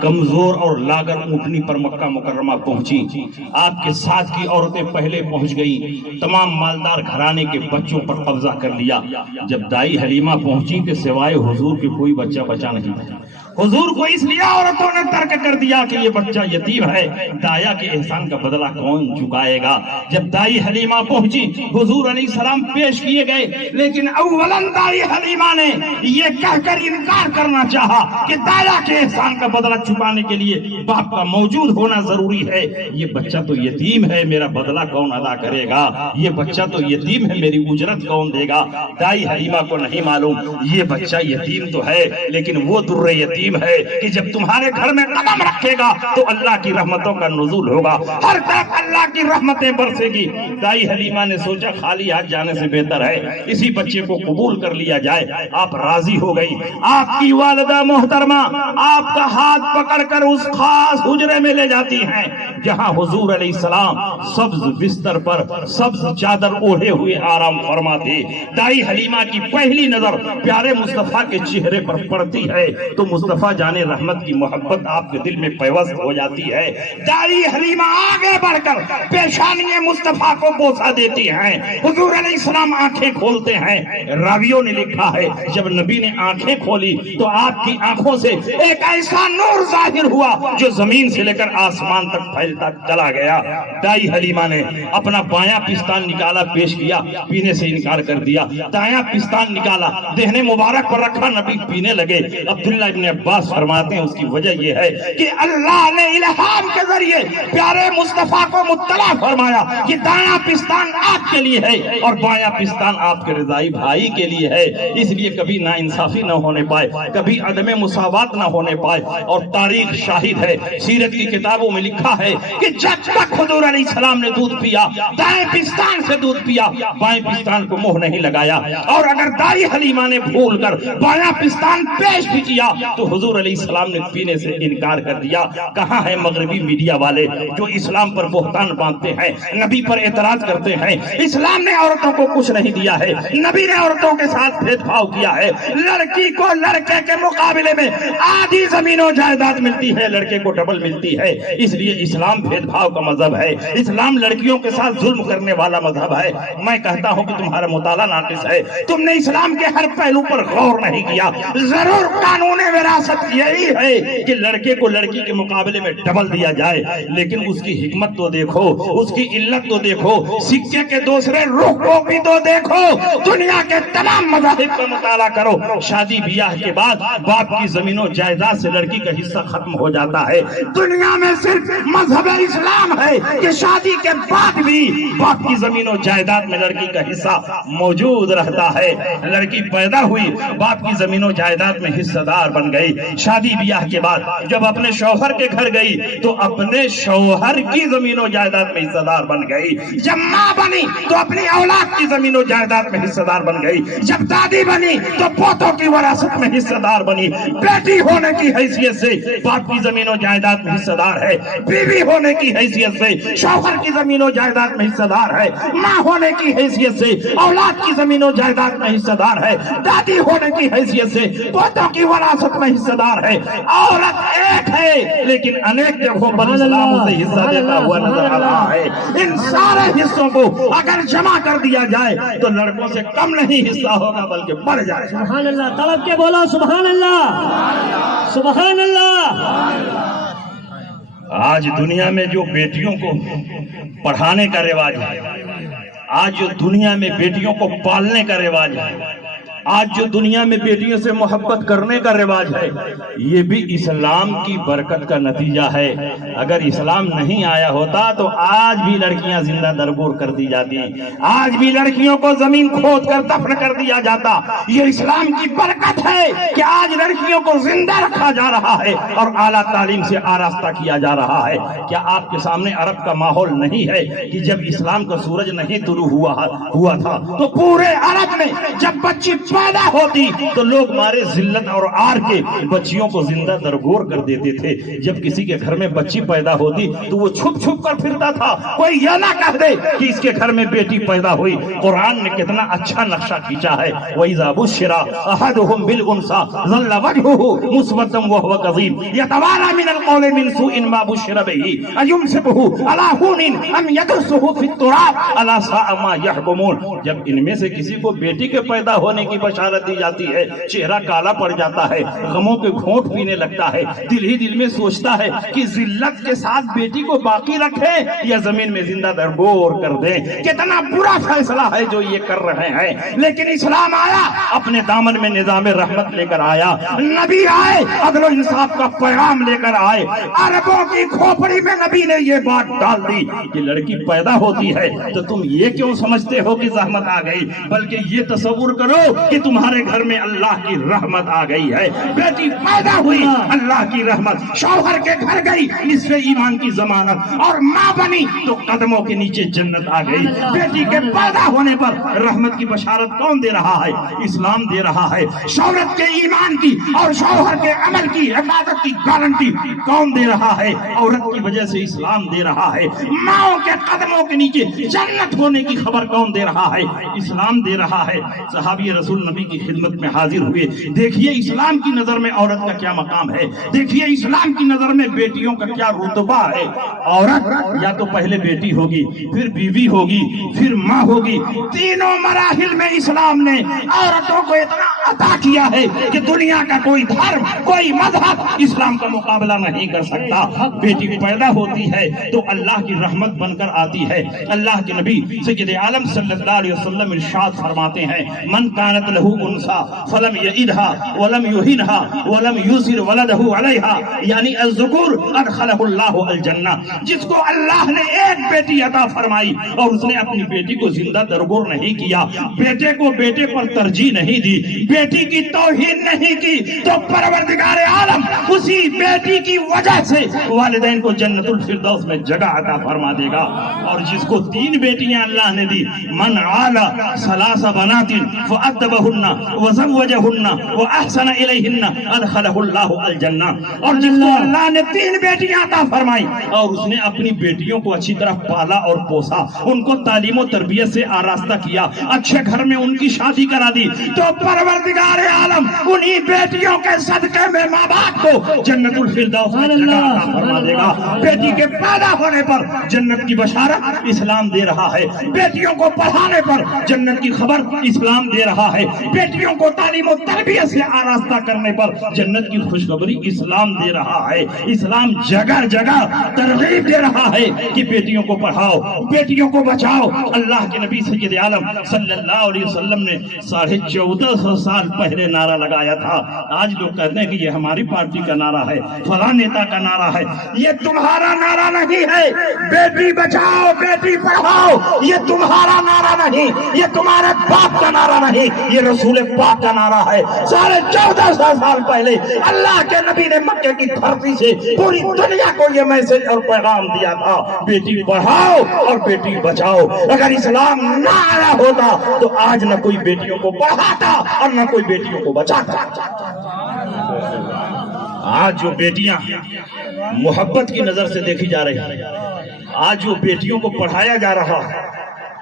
کمزور اور لاغر اونٹنی پر مکہ مکرمہ پہنچی. آپ کے ساتھ کی عورتیں پہلے پہنچ گئیں, تمام مالدار گھرانے کے بچوں پر قبضہ کر لیا. جب دائی حلیمہ پہنچی تو سوائے حضور کے کوئی بچہ بچا نہیں تھا. حضور کو اس لیے عورتوں نے ترک کر دیا کہ یہ بچہ یتیم ہے, دایا کے احسان کا بدلہ کون چکائے گا. جب دائی حلیمہ پہنچی حضور علیہ السلام پیش کیے گئے, لیکن اولاً دائی حلیمہ نے یہ کہہ کر انکار کرنا چاہا کہ دایا کے احسان کا بدلہ چھپانے کے لیے باپ کا موجود ہونا ضروری ہے. یہ بچہ تو یتیم ہے, میرا بدلہ کون ادا کرے گا؟ یہ بچہ تو یتیم ہے, میری اجرت کون دے گا؟ دائی حلیمہ کو نہیں معلوم یہ بچہ یتیم تو ہے لیکن وہ در یتیم عجیب ہے کہ جب تمہارے گھر میں قدم رکھے گا تو اللہ کی رحمتوں کا نزول ہوگا، ہر طرف اللہ کی رحمتیں برسے گی۔ دائی حلیمہ نے سوچا خالی ہاتھ جانے سے بہتر ہے اسی بچے کو قبول کر لیا جائے۔ آپ راضی ہو گئی۔ آپ کی والدہ محترمہ آپ کا ہاتھ پکڑ کر اس خاص حجرے میں لے جاتی ہیں جہاں حضور علیہ السلام سبز بستر پر سبز چادر اوڑھے ہوئے آرام فرما تھے۔ دائی حلیمہ کی پہلی نظر پیارے مصطفیٰ کے چہرے پر پڑتی ہے تو مصطفیٰ جان رحمت کی محبت آپ کے دل میں پیوست ہو جاتی ہے۔ دائی حلیمہ آگے بڑھ کر پیشانی مصطفیٰ کو بوسہ دیتی ہیں۔ حضور علیہ السلام آنکھیں کھولتے ہیں۔ راویوں نے لکھا ہے جب نبی نے آنکھیں کھولی تو آپ کی آنکھوں سے ایک ایسا نور ظاہر ہوا جو زمین سے لے کر آسمان تک پھیلتا چلا گیا۔ دائی حلیمہ نے اپنا بایاں پستان نکالا، پیش کیا، پینے سے انکار کر دیا۔ دایاں پستان نکالا، دہنے مبارک پر رکھا، نبی پینے لگے۔ عبداللہ ابن عباس فرماتے ہیں اس کی وجہ یہ ہے کہ اللہ نے الہام کے ذریعے پیارے مصطفیٰ کو مطلع فرمایا کہ دایاں پستان آپ کے لیے ہے اور بایاں پستان آپ کے رضائی بھائی کے لیے ہے۔ اس لیے کبھی ناانصافی نہ ہونے پائے، کبھی عدم مساوات نہ ہونے پائے۔ اور تاریخ شاہد ہے، سیرت کی کتابوں میں لکھا ہے کہ جب تک حضور علیہ السلام نے دودھ پیا، دائیں پستان سے دودھ پیا، بائیں پستان کو منہ نہیں لگایا۔ اور اگر دائی حلیمہ نے بھول کر بایاں پستان پیش بھی کیا تو حضور علیہ السلام نے پینے سے انکار کر دیا۔ کہاں ہے مغربی میڈیا والے جو اسلام پر بہتان باندھتے ہیں، نبی پر اعتراض کرتے ہیں؟ اسلام نے عورتوں کو کچھ نہیں دیا ہے، نبی نے عورتوں کے ساتھ بھید بھاؤ کیا ہے۔ لڑکی کو لڑکے کے مقابلے میں آدھی زمین و جائیداد ملتی ہے، لڑکے کو ڈبل ملتی ہے۔ اس لیے اسلام بھید بھاؤ کا مذہب ہے، اسلام لڑکیوں کے ساتھ ظلم کرنے والا مذہب ہے۔ میں کہتا ہوں کہ تمہارا مطالعہ ناقص ہے، تم نے اسلام کے ہر پہلو پر غور نہیں کیا۔ ضرور قانون وراثت یہی ہے کہ لڑکے کو لڑکی کے مقابلے میں ڈبل دیا جائے، لیکن اس کی حکمت تو دیکھو، اس کی علت تو دیکھو، سکے کے دوسرے رخ کو بھی تو دیکھو۔ دنیا کے تمام مذاہب کا مطالعہ کرو، شادی بیاہ کے بعد باپ کی زمین و جائیداد سے لڑکی کا حصہ ختم ہو جاتا ہے۔ دنیا میں صرف مذہب اسلام ہے کہ شادی کے بعد بھی باپ کی زمین و جائیداد میں لڑکی کا حصہ موجود رہتا ہے۔ لڑکی پیدا ہوئی، باپ کی زمین و جائیداد میں حصہ دار بن گئی۔ شادی بیاہ کے بعد جب اپنے شوہر کے گھر گئی تو اپنے شوہر کی زمین و جائیداد میں حصہ دار بن گئی۔ جب ماں بنی تو اپنی اولاد کی زمین و جائیداد میں حصہ دار بن گئی۔ جب دادی بنی تو پوتوں کی وراثت میں حصہ دار بنی۔ بیٹی ہونے کی حیثیت سے باپ کی زمین و جائیداد میں حصہ دار ہے، بیوی ہونے کی حیثیت سے شوہر کی زمین و جائیداد میں حصہ دار ہے، ماں ہونے کی حیثیت سے اولاد کی زمین و جائیداد میں حصہ دار ہے، دادی ہونے کی حیثیت سے پوتوں کی وراثت میں حصہ دار ہے۔ عورت ایک ہے لیکن انیک جگہوں پر اسلام اسے حصہ دیتا ہوا نظر آ رہا ہے۔ ان سارے حصوں کو اگر جمع کر دیا جائے تو لڑکوں سے کم نہیں حصہ ہوگا بلکہ بڑھ جائے۔ سبحان اللہ، طلب کے بولا سبحان اللہ، سبحان اللہ۔ آج دنیا میں جو بیٹیوں کو پڑھانے کا رواج ہے، آج جو دنیا میں بیٹیوں کو پالنے کا رواج ہے، آج جو دنیا میں بیٹیوں سے محبت کرنے کا رواج ہے، یہ بھی اسلام کی برکت کا نتیجہ ہے۔ اگر اسلام نہیں آیا ہوتا تو آج بھی لڑکیاں زندہ درگور کر دی جاتی، آج بھی لڑکیوں کو زمین کھود کر دفن کر دیا جاتا۔ یہ اسلام کی برکت ہے کہ آج لڑکیوں کو زندہ رکھا جا رہا ہے اور اعلیٰ تعلیم سے آراستہ کیا جا رہا ہے۔ کیا آپ کے سامنے عرب کا ماحول نہیں ہے کہ جب اسلام کا سورج نہیں طلوع ہوا تھا تو پورے عرب میں جب بچی پیدا ہوتی تو لوگ مارے ذلت اور عار کے بچیوں کو زندہ درگور کر دیتے تھے۔ جب کسی کے گھر میں بچی پیدا ہوتی تو وہ چھپ چھپ کر پھرتا تھا، کوئی یہ نہ کہہ دے کہ اس کے گھر میں بیٹی پیدا ہوئی۔ قرآن نے کتنا اچھا نقشہ کھینچا ہے۔ وَإِذَا بُشِّرَ أَحَدُهُم بِالْأُنثىٰ ظَلَّ وَجْهُهُ مُسْوَدًّا وَهُوَ كَظِيمٌ يَتَوَارَىٰ مِنَ الْقَوْلِ مِنْ سُوءِ مَا بُشِّرَ بِهِ أَيُمْسِكُهُ عَلَىٰ هُونٍ أَمْ يَدُسُّهُ فِي التُّرَابِ أَلَا سَاءَ مَا يَحْكُمُونَ۔ جب ان میں سے کسی کو بیٹی کے پیدا ہونے کی بشارت دی جاتی ہے، چہرہ کالا پڑ جاتا ہے، غموں کے گھونٹ پینے لگتا ہے، دل ہی دل میں سوچتا ہے کہ ذلت کے ساتھ بیٹی کو باقی رکھیں یا زمین میں زندہ درگور کر دیں۔ کتنا برا فیصلہ ہے جو یہ کر رہے ہیں۔ لیکن اسلام آیا، اپنے دامن میں نظام رحمت لے کر آیا، نبی آئے، عدل و انصاف کا پیغام لے کر آئے۔ عربوں کی کھوپڑی میں نبی نے یہ بات ڈال دی کہ لڑکی پیدا ہوتی ہے تو تم یہ کیوں سمجھتے ہو کہ زحمت آ گئی، بلکہ یہ تصور کرو کہ تمہارے گھر میں اللہ کی رحمت آ گئی ہے. بیٹی پیدا ہوئی اللہ کی رحمت, شوہر کے گھر گئی نصف ایمان کی ضمانت, اور ماں بنی تو قدموں کے نیچے جنت آ گئی. بیٹی کے پیدا ہونے پر رحمت کی بشارت کون دے رہا ہے؟ اسلام دے رہا ہے. شوہرت کے ایمان کی اور شوہر کے عمل کی حفاظت کی گارنٹی کون دے رہا ہے؟ عورت کی وجہ سے اسلام دے رہا ہے. ماؤں کے قدموں کے نیچے جنت ہونے کی خبر کون دے رہا ہے؟ اسلام دے رہا ہے. صحابی رسول نبی کی خدمت میں حاضر ہوئے. دیکھیے اسلام کی نظر میں عورت کا کیا مقام ہے, دیکھیے اسلام کی نظر میں بیٹیوں کا کیا رتبہ ہے. عورت یا تو پہلے بیٹی ہوگی, پھر بیوی ہوگی, پھر ماں ہوگی. تینوں مراحل میں اسلام نے عورتوں کو اتنا عطا کیا ہے کہ دنیا کا کوئی دھرم, کوئی مذہب اسلام کا مقابلہ نہیں کر سکتا. بیٹی پیدا ہوتی ہے تو اللہ کی رحمت بن کر آتی ہے. اللہ کے نبی سید عالم صلی اللہ علیہ وسلم ارشاد فرماتے ہیں, من کانت لہو انسا فلم یعدھا ولم یہنھا ولم یوسر ولدہ علیہا, یعنی الذکور ادخلہ اللہ الجنہ. جس کو اللہ نے ایک بیٹی عطا فرمائی اور اس نے اپنی بیٹی کو زندہ درگور نہیں کیا, بیٹے کو بیٹے پر ترجیح نہیں دی, بیٹی کی توہین نہیں کی, تو پروردگار عالم اسی بیٹی کی وجہ سے والدین کو جنت الفردوس میں جگہ عطا فرما دے گا. اور جس کو 3 بیٹیاں اللہ نے دی, من عالا ثلاث بنات فأدبہن وزوجہن واحسن الیہن ادخلہ اللہ الجنہ. اور جس کو اللہ نے 3 بیٹیاں عطا فرمائی اور اس نے اپنی بیٹیوں کو اچھی طرح پالا اور پوسا, ان کو تعلیم و تربیت سے آراستہ کیا, اچھے گھر میں ان کی شادی کرا دی, تو پروردگار عالم انہی بیٹیوں کے صدقے میں ماں باپ کو جنت الفردوس میں جگہ عطا فرما دے گا. بیٹی کے پیدا ہونے پر جنت کی بشارت اسلام دے رہا ہے, بیٹیوں کو پڑھانے پر جنت کی خبر اسلام دے رہا ہے, بیٹیوں کو تعلیم و تربیت سے آراستہ کرنے پر جنت کی خوشخبری اسلام دے رہا ہے. اسلام جگہ جگہ ترغیب دے رہا ہے کہ بیٹیوں کو پڑھاؤ, بیٹیوں کو بچاؤ. اللہ کے نبی سید عالم صلی اللہ علیہ وسلم نے 1450 سال پہلے نعرہ لگایا تھا. آج لوگ کہتے ہیں کہ یہ ہماری پارٹی کا نعرہ ہے, فلاں نیتا کا نعرہ ہے. یہ تمہارا نعرہ نہیں ہے. بیٹی بچاؤ بیٹی پڑھاؤ یہ تمہارا نعرہ نہیں, یہ تمہارے باپ کا نعرہ نہیں, یہ رسول پاک کا نعرہ ہے. 1450 سال پہلے اللہ کے نبی نے مکے کی دھرتی سے پوری دنیا کو یہ میسج اور پیغام دیا تھا, بیٹی پڑھاؤ اور بیٹی بچاؤ. اگر اسلام نہ آیا ہوتا تو آج نہ کوئی بیٹیوں کو پڑھاتا اور نہ کوئی بیٹیوں کو بچاتا. آج جو بیٹیاں محبت کی نظر سے دیکھی جا رہی ہیں, آج جو بیٹیوں کو پڑھایا جا رہا ہے,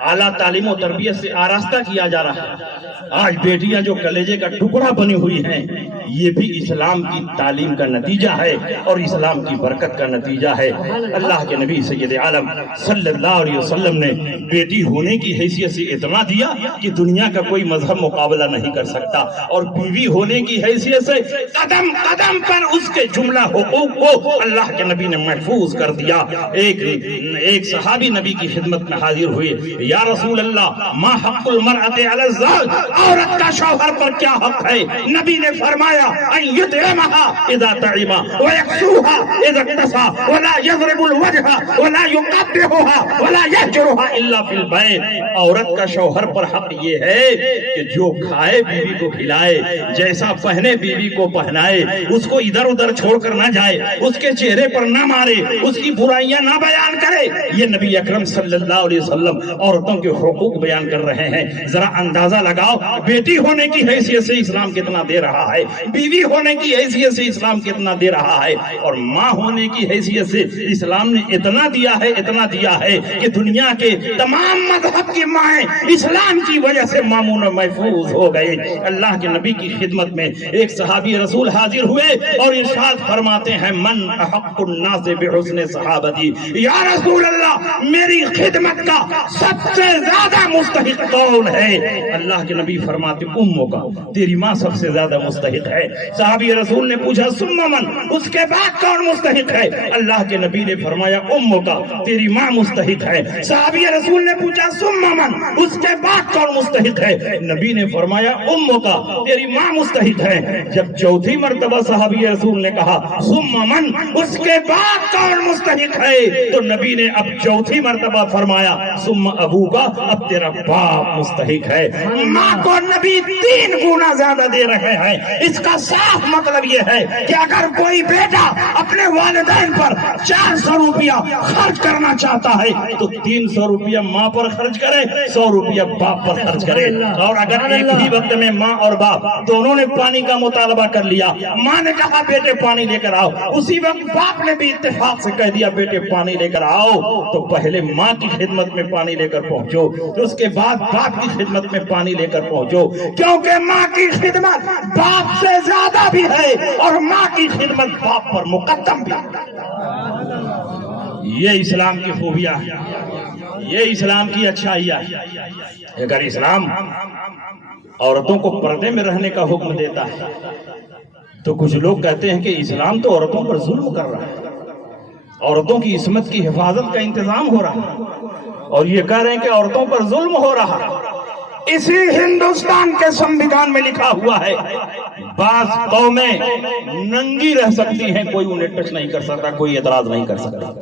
اعلیٰ تعلیم و تربیت سے آراستہ کیا جا رہا ہے, آج بیٹیاں جو کلیجے کا ٹکڑا بنی ہوئی ہیں, یہ بھی اسلام کی تعلیم کا نتیجہ ہے اور اسلام کی برکت کا نتیجہ ہے. اللہ کے نبی سید عالم صلی اللہ علیہ وسلم نے بیٹی ہونے کی حیثیت سے اتنا دیا کہ دنیا کا کوئی مذہب مقابلہ نہیں کر سکتا, اور بیوی ہونے کی حیثیت سے قدم قدم پر اس کے جملہ حقوق کو اللہ کے نبی نے محفوظ کر دیا. ایک صحابی نبی کی خدمت میں حاضر ہوئے, یا رسول اللہ ما حق المرأة علی الزوج, عورت کا شوہر پر کیا حق ہے؟ نبی نے فرمایا ان یطعمها اذا طعم ويكسوها اذا اكتسى ولا يضرب الوجه ولا يقبحها ولا يهجرها الا في البيت. عورت کا شوہر پر حق یہ ہے کہ جو کھائے بیوی کو کھلائے, جیسا پہنے بیوی کو پہنائے, اس کو ادھر ادھر چھوڑ کر نہ جائے, اس کے چہرے پر نہ مارے, اس کی برائیاں نہ بیان کرے. یہ نبی اکرم صلی اللہ علیہ وسلم عورتوں کے حقوق بیان کر رہے ہیں. ذرا اندازہ لگاؤ بیٹی ہونے کی حیثیت سے اسلام کتنا دے رہا ہے, بیوی ہونے کی حیثیت سے اسلام کتنا دے رہا ہے, اور ماں ہونے کی حیثیت سے اسلام نے اتنا دیا ہے کہ دنیا کے تمام مذہب کی مائیں اسلام کی وجہ سے مامون و محفوظ ہو گئے. اللہ کے نبی کی خدمت میں ایک صحابی رسول حاضر ہوئے اور ارشاد فرماتے ہیں, من احق الناس بحسن صحابتی, یا رسول اللہ میری خدمت کا سب سے زیادہ مستحق کون ہے؟ اللہ کے نبی فرماتے اموں کا, تیری ماں سب سے زیادہ مستحق ہے. صحابی رسول نے پوچھا ثم من, اس کے بعد کون مستحق ہے؟ اللہ کے نبی نے فرمایا اموں کا, تیری ماں مستحق ہے. صحابی رسول نے پوچھا ثم من, اس کے بعد کون مستحق ہے؟ نبی نے فرمایا اموں کا, تیری ماں مستحق ہے. جب چوتھی مرتبہ صحابی رسول نے کہا ثم من, اس کے بعد کون مستحق ہے, تو نبی نے اب چوتھی مرتبہ فرمایا ثم ابو کا، اب تیرا باپ مستحق ہے۔ ماں کو نبی 3 گنا زیادہ دے رہے ہیں۔ اس کا صاف مطلب یہ ہے کہ اگر کوئی بیٹا اپنے والدین پر 400 روپیہ خرچ کرنا چاہتا ہے تو 300 روپیہ ماں پر خرچ کرے، 100 روپیہ باپ پر خرچ کرے۔ اور اگر ایک ہی وقت میں ماں اور باپ دونوں نے پانی کا مطالبہ کر لیا، ماں نے کہا بیٹے پانی لے کر آؤ، اسی وقت باپ نے بھی اتفاق سے کہہ دیا بیٹے پانی لے کر آؤ، تو پہلے ماں کی خدمت میں پانی لے کر پہنچو، تو اس کے بعد باپ کی خدمت میں پانی لے کر پہنچو، کیونکہ ماں کی خدمت باپ سے زیادہ بھی ہے اور ماں کی خدمت باپ پر مقدم بھی ہے۔ یہ اسلام کی خوبیاں، یہ اسلام کی اچھائیاں۔ اگر اسلام عورتوں کو پردے میں رہنے کا حکم دیتا ہے تو کچھ لوگ کہتے ہیں کہ اسلام تو عورتوں پر ظلم کر رہا ہے، عورتوں کی عصمت کی حفاظت کا انتظام ہو رہا ہے، اور یہ کہہ رہے ہیں کہ عورتوں پر ظلم ہو رہا ہے۔ اسی ہندوستان کے سموِدھان میں لکھا ہوا ہے بعض قومیں ننگی رہ سکتی ہیں، کوئی انہیں ٹچ نہیں کر سکتا، کوئی اعتراض نہیں کر سکتا۔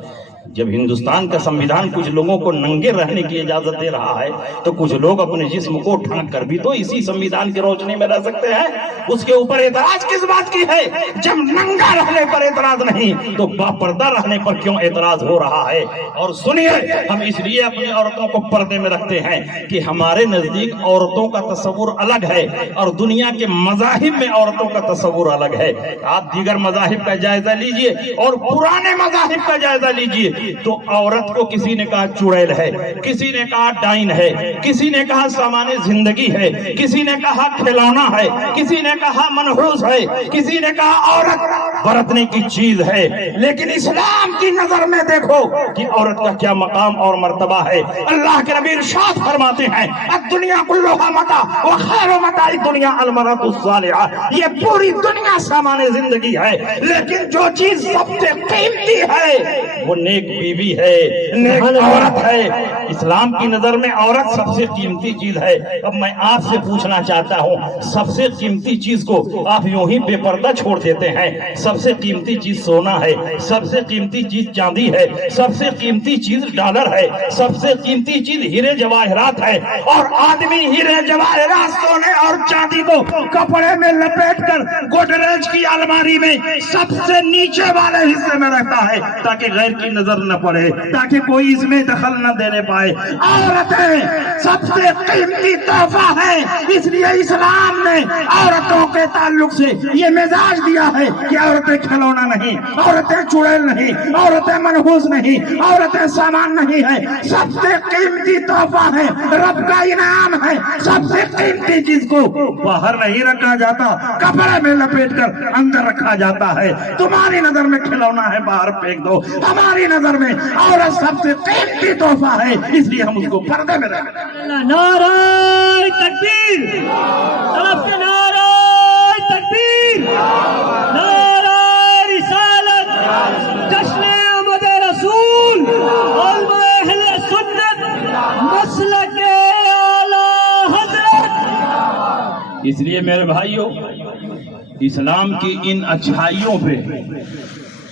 جب ہندوستان کا سموِدھان کچھ لوگوں کو ننگے رہنے کی اجازت دے رہا ہے تو کچھ لوگ اپنے جسم کو ڈھانک کر بھی تو اسی سموِدھان کی روشنی میں رہ سکتے ہیں۔ اس کے اوپر اعتراض کس بات کی ہے؟ جب ننگا رہنے پر اعتراض نہیں تو باپردہ رہنے پر کیوں اعتراض ہو رہا ہے؟ اور سنیے، ہم اس لیے اپنی عورتوں کو پردے میں رکھتے ہیں کہ ہمارے نزدیک عورتوں کا تصور الگ ہے اور دنیا کے مذاہب میں عورتوں کا تصور الگ ہے۔ آپ دیگر مذاہب کا جائزہ لیجئے اور پرانے مذاہب کا جائزہ لیجئے تو عورت کو کسی نے کہا چڑیل ہے، کسی نے کہا ڈائن ہے، کسی نے کہا سامان زندگی ہے، کسی نے کہا کھلونا ہے، کسی نے کہا منحوس ہے، کسی نے کہا عورت برتنے کی چیز ہے۔ لیکن اسلام کی نظر میں دیکھو کہ عورت کا کیا مقام اور مرتبہ ہے۔ اللہ کے نبی ارشاد فرماتے ہیں الدنیا کلھا متاع وخیر متاع الدنیا المرأۃ الصالحہ، یہ پوری دنیا سامان زندگی ہے، لیکن جو چیز سب سے قیمتی ہے وہ نیک بیوی ہے، نیک عورت ہے۔ اسلام کی نظر میں عورت سب سے قیمتی چیز ہے۔ اب میں آپ سے پوچھنا چاہتا ہوں، سب سے قیمتی چیز کو آپ یوں ہی بے پردہ چھوڑ دیتے ہیں۔ سب سے قیمتی چیز سونا ہے، سب سے قیمتی چیز چاندی ہے، سب سے قیمتی چیز ڈالر ہے، سب سے قیمتی چیز ہیرے جواہرات ہے، اور آدمی ہیرے جواہرات سونے اور چاندی کو کپڑے میں لپیٹ کر گودریج کی الماری میں سب سے نیچے والے حصے میں رکھتا ہے تاکہ غیر کی نظر نہ پڑے، تاکہ کوئی اس میں دخل نہ دینے پائے۔ عورتیں سب سے قیمتی تحفہ ہے، اس لیے اسلام نے عورتوں کے تعلق سے یہ مزاج دیا ہے کہ عورتیں کھلونا نہیں، عورتیں چڑیل نہیں، عورتیں منحوس نہیں، عورتیں سامان نہیں ہے، سب سے قیمتی تحفہ ہے، رب کا انعام ہے۔ سب سے قیمتی چیز کو باہر نہیں رکھا جاتا، کپڑے میں لپیٹ کر اندر رکھا جاتا ہے۔ تمہاری نظر میں کھلونا ہے، باہر پھینک دو، ہماری نظر میں عورت سب سے قیمتی تحفہ ہے، اس لیے ہم اس کو پردے میں رکھتے ہیں۔ نعرہ تکبیر، طرف سے نعرہ تکبیر، نعرہ رسالت، جشن آمد رسول، علماء اہل سنت، مسلک اعلیٰ حضرت۔ اس لیے میرے بھائیوں، اسلام کی ان اچھائیوں پہ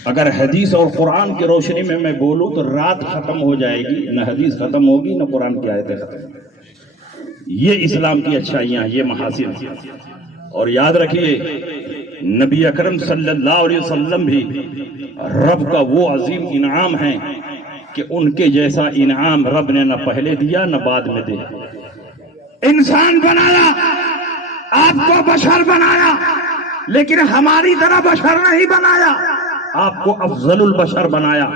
اگر حدیث اور قرآن کی روشنی میں میں بولوں تو رات ختم ہو جائے گی، نہ حدیث ختم ہوگی نہ قرآن کی آیتیں ختم۔ یہ اسلام کی اچھائیاں، یہ محاسن۔ اور یاد رکھیے نبی اکرم صلی اللہ علیہ وسلم بھی رب کا وہ عظیم انعام ہے کہ ان کے جیسا انعام رب نے نہ پہلے دیا نہ بعد میں دیا۔ انسان بنایا، آپ کو بشر بنایا، لیکن ہماری طرح بشر نہیں بنایا، آپ کو افضل البشر بنایا،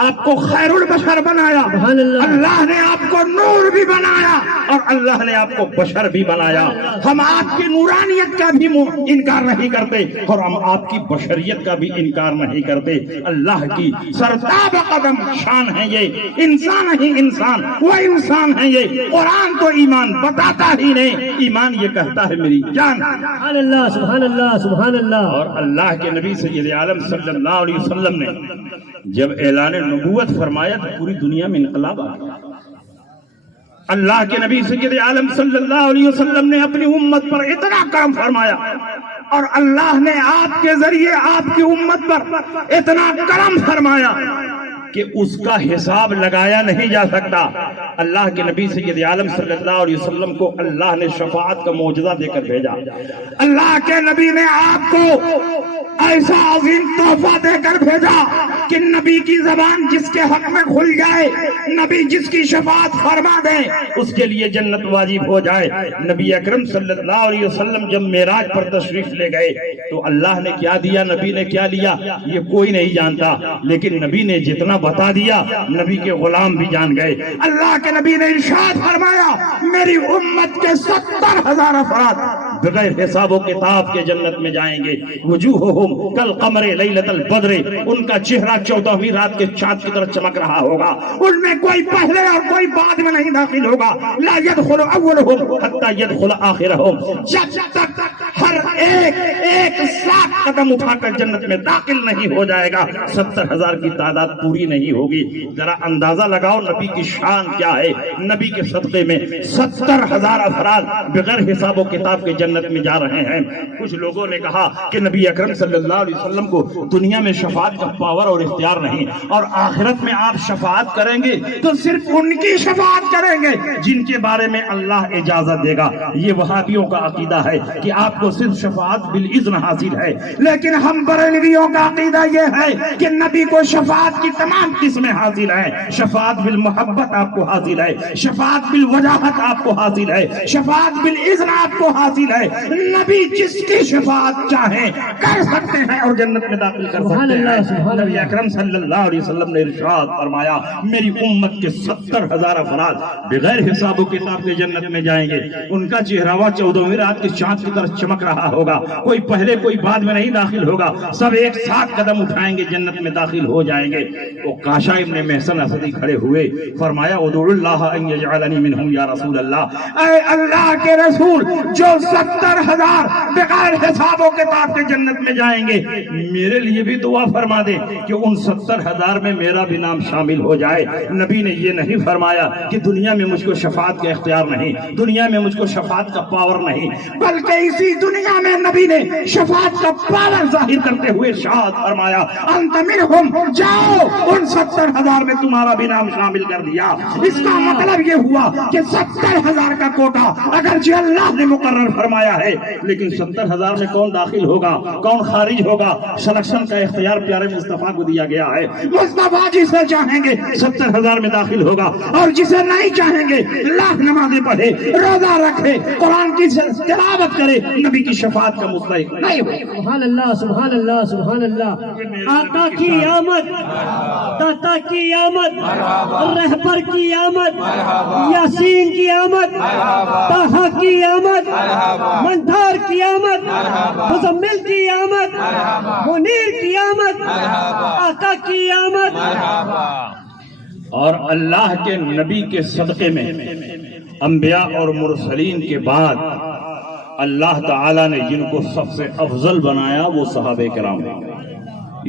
آپ کو خیر البشر بنایا۔ اللہ نے آپ کو نور بھی بنایا اور اللہ نے آپ کو بشر بھی بنایا۔ ہم آپ کی نورانیت کا بھی انکار نہیں کرتے اور ہم آپ کی بشریت کا بھی انکار نہیں کرتے۔ اللہ کی سرتاب قدم شان ہے یہ، انسان ہی انسان، وہ انسان ہے یہ۔ قرآن تو ایمان بتاتا ہی نہیں، ایمان یہ کہتا ہے میری جان۔ سبحان اللہ، سبحان اللہ، سبحان اللہ۔ اور اللہ کے نبی سید عالم صلی اللہ علیہ وسلم نے جب اعلان نبوت فرمایا تو پوری دنیا میں انقلاب آ گیا۔ اللہ کے نبی سید عالم صلی اللہ علیہ وسلم نے اپنی امت پر اتنا کرم فرمایا اور اللہ نے آپ کے ذریعے آپ کی امت پر اتنا کرم فرمایا کہ اس کا حساب لگایا نہیں جا سکتا۔ اللہ کے نبی سید عالم صلی اللہ علیہ وسلم کو اللہ نے شفاعت کا معجزہ دے کر بھیجا۔ اللہ کے نبی نے آپ کو ایسا عظیم تحفہ دے کر بھیجا کہ نبی کی زبان جس کے حق میں کھل جائے، نبی جس کی شفاعت فرما دے، اس کے لیے جنت واجب ہو جائے۔ نبی اکرم صلی اللہ علیہ وسلم جب معراج پر تشریف لے گئے تو اللہ نے کیا دیا، نبی نے کیا لیا، یہ کوئی نہیں جانتا، لیکن نبی نے جتنا بتا دیا نبی کے غلام بھی جان گئے۔ اللہ کے نبی نے ارشاد فرمایا میری امت کے 70,000 افراد بغیر حساب و کتاب کے جنت میں جائیں گے۔ وجوہہم کالقمر لیلۃ البدر، ان کا چہرہ 14ویں رات کے چاند کی طرح چمک رہا ہوگا، ان میں کوئی پہلے اور کوئی بعد میں نہیں داخل ہوگا۔ لا يدخل اولہم حتی يدخل آخرہم، جب تک ہر ایک 100 قدم اٹھا کر جنت میں داخل نہیں ہو جائے گا 70,000 کی تعداد پوری نہیں ہوگی۔ ذرا اندازہ لگاؤ نبی کی شان کیا ہے۔ نبی کے صدقے میں 70,000 افراد بغیر حساب و کتاب کے جنت میں جا رہے ہیں۔ کچھ لوگوں نے کہا کہ نبی اکرم صلی اللہ علیہ وسلم کو دنیا میں شفاعت کا پاور اور اختیار نہیں، اور آخرت میں آپ شفاعت کریں گے تو صرف ان کی شفاعت کریں گے جن کے بارے میں اللہ اجازت دے گا۔ یہ وہابیوں کا عقیدہ ہے کہ آپ کو صرف شفاعت بالاذن حاصل ہے، لیکن ہم بریلویوں کا عقیدہ یہ ہے کہ نبی کو شفاعت کی تمام قسمیں حاصل ہیں۔ شفاعت بالمحبت آپ کو حاصل ہے، شفاعت بالوجاہت آپ کو حاصل ہے، شفاعت بالاذن آپ کو حاصل ہے۔ نبی جس کی شفاعت چاہیں کر سکتے ہیں اور جنت میں داخل کر سکتے ہیں۔ نبی اکرم صلی اللہ علیہ وسلم نے ارشاد فرمایا میری امت کے 70,000 افراد بغیر حساب و کتاب کے جنت میں جائیں گے، ان کا چہرہ 14ویں رات کے چاند کی طرح چمک رہا ہوگا، کوئی پہلے کوئی بعد میں نہیں داخل ہوگا، سب ایک ساتھ قدم اٹھائیں گے جنت میں داخل ہو جائیں گے۔ وہ کاشا ابن محسن اسدی کھڑے ہوئے، فرمایا ادعو اللہ ان یجعلنی منہم یا رسول اللہ، اے اللہ کے رسول جو 70,000 بغیر حساب و کتاب کے جنت میں جائیں گے، میرے لیے بھی دعا فرما دے کہ ان 70,000 میں میرا بھی نام شامل ہو جائے۔ نبی نے یہ نہیں فرمایا کہ دنیا میں مجھ کو شفاعت کا اختیار نہیں، دنیا میں مجھ کو شفاعت کا پاور نہیں، بلکہ اسی دنیا میں نبی نے شفاعت کا پاور ظاہر کرتے ہوئے ارشاد فرمایا انت منہم، جاؤ ان 70,000 میں تمہارا بھی نام شامل کر دیا۔ اس کا مطلب یہ ہوا کہ 70,000 کا کوٹا اگرچہ اللہ نے مقرر فرمایا ہے، لیکن 70,000 میں کون داخل ہوگا کون خارج ہوگا، سلیکشن کا اختیار پیارے مصطفیٰ کو دیا گیا ہے۔ مصطفیٰ جسے چاہیں گے 70,000 میں داخل ہوگا، اور جسے نہیں چاہیں گے لاکھ نمازیں پڑھے، روزہ رکھے، قرآن کی تلاوت کرے، نبی کی شفاعت کا مستحق نہیں ہوگا۔ سبحان اللہ سبحان اللہ سبحان اللہ۔ آقا کی آمد، داتا کی آمد، رہبر کی آمد، یاسین کی آمد، طٰہٰ کی آمد، مندھار کی آمد، مزمل کی آمد، منیر کی آمد، آقا کی آمد۔ اور اللہ کے نبی کے صدقے میں انبیاء اور مرسلین کے بعد اللہ تعالیٰ نے جن کو سب سے افضل بنایا وہ صحابہ کرام ہیں۔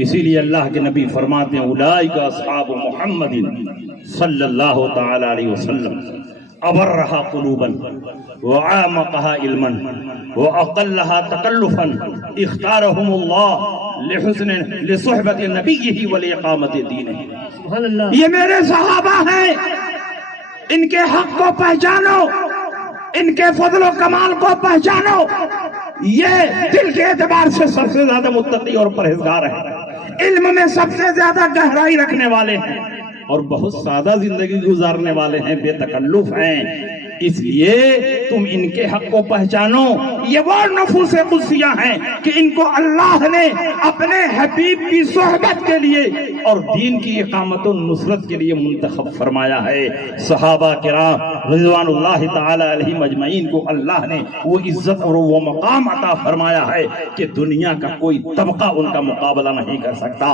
اسی لیے اللہ کے نبی فرماتے ہیں اولئک اصحاب محمد صلی اللہ تعالی علیہ وسلم ابرہا قلوبا وعامقہا علما واقلہا تکلفا اختارہم اللہ لصحبت نبیہ ولاقامت دینہ۔ سبحان اللہ۔ یہ میرے صحابہ ہیں، ان کے حق کو پہچانو، ان کے فضل و کمال کو پہچانو۔ یہ دل کے اعتبار سے سب سے زیادہ متقی اور پرہیزگار ہیں، علم میں سب سے زیادہ گہرائی رکھنے والے ہیں، اور بہت سادہ زندگی گزارنے والے ہیں، بے تکلف ہیں۔ اس لیے تم ان کے حق کو پہچانو۔ یہ وہ نفوس قدسیہ ہیں کہ ان کو اللہ نے اپنے حبیب کی صحبت کے لیے اور دین کی اقامت و نصرت کے لیے منتخب فرمایا ہے۔ صحابہ کرام رضوان اللہ تعالی علیہم اجمعین کو اللہ نے وہ عزت اور وہ مقام عطا فرمایا ہے کہ دنیا کا کوئی طبقہ ان کا مقابلہ نہیں کر سکتا۔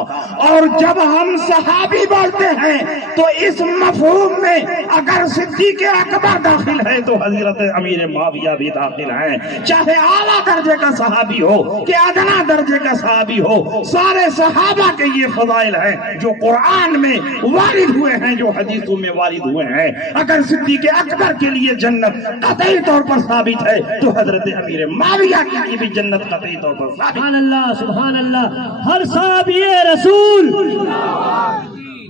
اور جب ہم صحابی بولتے ہیں تو اس مفہوم میں اگر صدیق اکبر داخل ہے تو حضرت امیر معاویہ بھی داخل ہیں، چاہے اعلیٰ درجے کا صحابی ہو کہ ادنا درجے کا صحابی ہو، سارے صحابہ کے یہ فضائل ہیں جو قرآن میں وارد ہوئے ہیں، جو حدیثوں میں وارد ہوئے ہیں۔ اگر صدیق اکبر کے لیے جنت قطعی طور پر ثابت ہے تو حضرت امیر معاویہ کے لیے بھی جنت قطعی طور پر ثابت ہے۔ سبحان اللہ سبحان اللہ۔ ہر صحابی رسول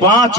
5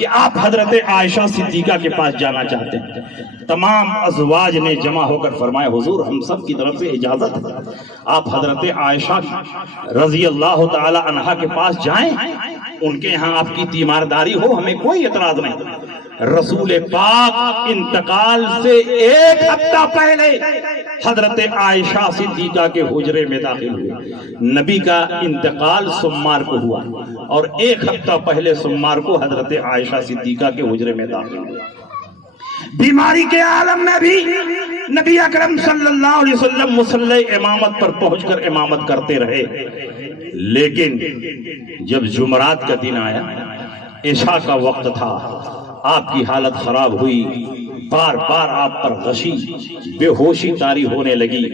کہ آپ حضرت عائشہ صدیقہ کے پاس جانا چاہتے ہیں۔ تمام ازواج نے جمع ہو کر فرمایا حضور ہم سب کی طرف سے اجازت ہے، آپ حضرت عائشہ رضی اللہ تعالی عنہا کے پاس جائیں، ان کے یہاں آپ کی تیمارداری ہو، ہمیں کوئی اعتراض نہیں۔ رسول پاک انتقال سے ایک ہفتہ پہلے حضرت عائشہ صدیقہ کے حجرے میں داخل ہوئے۔ نبی کا انتقال سوموار کو ہوا اور ایک ہفتہ پہلے سوموار کو حضرت عائشہ صدیقہ کے حجرے میں داخل ہوئے۔ بیماری کے عالم میں بھی نبی اکرم صلی اللہ علیہ وسلم مصلی امامت پر پہنچ کر امامت کرتے رہے، لیکن جب جمعرات کا دن آیا، عشاء کا وقت تھا، آپ کی حالت خراب ہوئی، بار بار آپ پر غشی بے ہوشی طاری ہونے لگی۔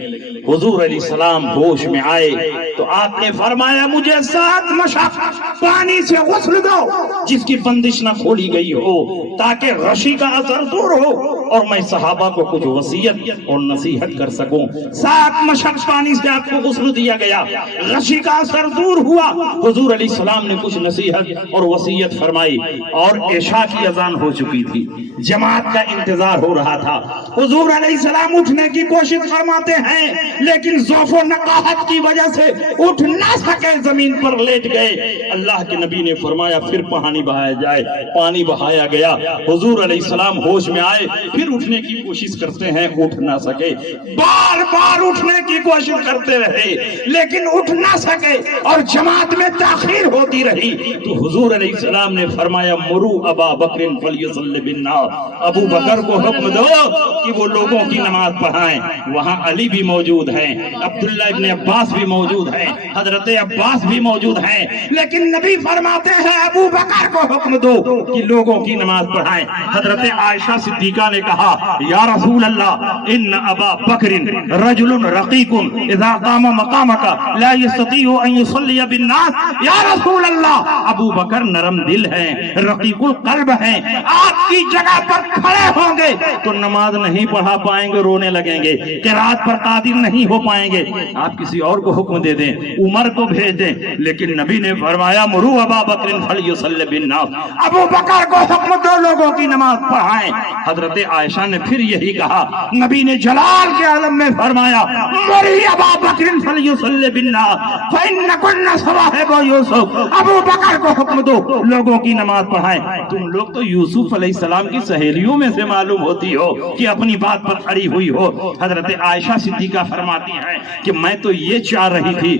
حضور علیہ السلام ہوش میں آئے تو آپ نے فرمایا مجھے 7 مشق پانی سے غسل دو جس کی بندش نہ کھولی گئی ہو تاکہ غشی کا اثر دور ہو اور میں صحابہ کو کچھ وصیت اور نصیحت کر سکوں۔ 7 مشق پانی سے آپ کو غسل دیا گیا، غشی کا اثر دور ہوا، حضور علیہ السلام نے کچھ نصیحت اور وصیت فرمائی اور عشاء کی اذان ہو چکی تھی، جماعت کا انتظار ہو رہا تھا۔ حضور علیہ السلام اٹھنے کی کوشش فرماتے ہیں لیکن ضعف و نقاہت کی وجہ سے اٹھ نہ سکے، زمین پر لیٹ گئے۔ اللہ کے نبی نے فرمایا پھر پانی بہایا جائے، پانی بہایا گیا۔ حضور علیہ السلام ہوش میں آئے، پھر اٹھنے کی کوشش کرتے ہیں، اٹھ نہ سکے، بار بار اٹھنے کی کوشش کرتے رہے لیکن اٹھ نہ سکے اور جماعت میں تاخیر ہوتی رہی۔ تو حضور علیہ السلام نے فرمایا مرو ابا بکر فلیصلی بالناس، ابو بکر کو حکم دو کہ وہ لوگوں کی نماز پڑھائیں۔ وہاں علی بھی موجود ہیں، عبداللہ ابن عباس بھی موجود ہیں، حضرت عباس بھی موجود ہیں، لیکن نبی فرماتے ہیں ابو بکر کو حکم دو کہ لوگوں کی نماز پڑھائیں۔ حضرت عائشہ صدیقہ نے کہا یا رسول اللہ ان ابا بکر رجل رقیق اذا قام مقامک لا يستطيع ان يصلي بالناس۔ یا رسول اللہ ابو بکر نرم دل ہیں، رقیق القلب ہیں، آپ کی جگہ پر کھڑے ہوں گے تو نماز نہیں پڑھا پائیں گے، رونے لگیں گے، قرات پر قادر نہیں ہو پائیں گے، آپ کسی اور کو حکم دے دیں، عمر کو بھیج دیں۔ لیکن نبی نے فرمایا مرو ابا بکر فلیصلی بالناس، ابو بکر کو حکم دو لوگوں کی نماز پڑھائیں۔ حضرت عائشہ نے پھر یہی کہا، نبی نے جلال کے عالم میں فرمایا مری ابا بکر فلیصلی بالناس فإنکن صواحب یوسف، ابو بکر کو حکم دو لوگوں کی نماز پڑھائیں۔ تم لوگ تو یوسف علیہ السلام کی سہیلیوں میں سے معلوم ہوتی ہو کہ اپنی بات پر کھڑی ہوئی ہو۔ حضرت عائشہ صدیقہ فرماتی ہیں کہ میں تو یہ چاہ رہی تھی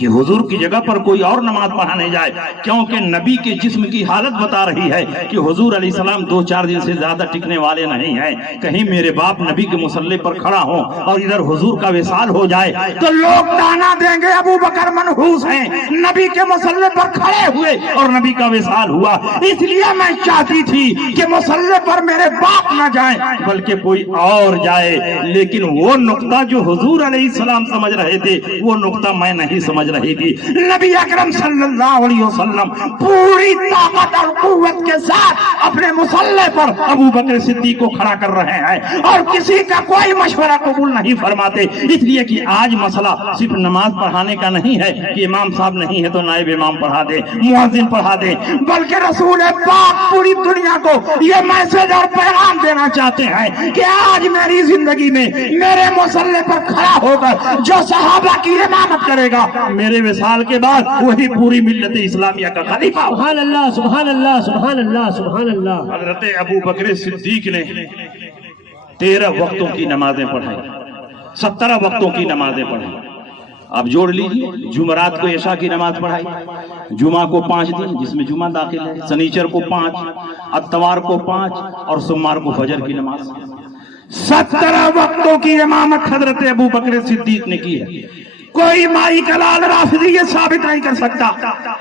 کہ حضور کی جگہ پر کوئی اور نماز پڑھانے جائے، کیونکہ نبی کے جسم کی حالت بتا رہی ہے کہ حضور علیہ السلام 2-4 دن سے زیادہ ٹکنے والے نہیں ہیں، کہیں میرے باپ نبی کے مصلی پر کھڑا ہوں اور ادھر حضور کا وصال ہو جائے تو لوگ تانا دیں گے ابو بکر منحوس ہیں، نبی کے مصلی پر کھڑے ہوئے اور نبی کا وصال ہوا۔ اس لیے میں چاہتی تھی کہ مصلی پر میرے باپ نہ جائیں بلکہ کوئی اور جائے، لیکن وہ نقطہ جو حضور علیہ السلام سمجھ رہے تھے وہ نقطہ میں نہیں سمجھ رہی تھی۔ نبی اکرم صلی اللہ علیہ وسلم پوری طاقت اور قوت کے ساتھ اپنے مصلی پر ابو بکر صدیق کو کھڑا کر رہے ہیں اور کسی کا کوئی مشورہ قبول نہیں فرماتے، اس لیے کہ آج مسئلہ صرف نماز پڑھانے کا نہیں ہے کہ امام صاحب نہیں ہے تو نائب امام پڑھا دے، مؤذن پڑھا دے، بلکہ رسول پاک پوری دنیا کو یہ میسج اور پیغام دینا چاہتے ہیں کہ آج میری زندگی میں میرے مصلی پر کھڑا ہو کر جو صحابہ کی امامت کرے گا میرے وصال کے بعد وہی پوری ملت اسلامیہ کا خلیفہ۔ سبحان اللہ سبحان اللہ سبحان اللہ سبحان اللہ۔ حضرت ابو بکر صدیق نے 13 وقتوں کی نمازیں پڑھائیں، 17 وقتوں کی نمازیں پڑھائیں۔ آپ جوڑ لیجیے، جمعرات کو عشاء کی نماز پڑھائی، جمعہ کو 5 دن جس میں جمعہ داخل ہے، سنیچر کو 5، اتوار کو 5 اور سوموار کو فجر کی نماز۔ 17 وقتوں کی امامت حضرت ابو بکر صدیق نے کی ہے۔ کوئی مائی کلال رافضی یہ ثابت نہیں کر سکتا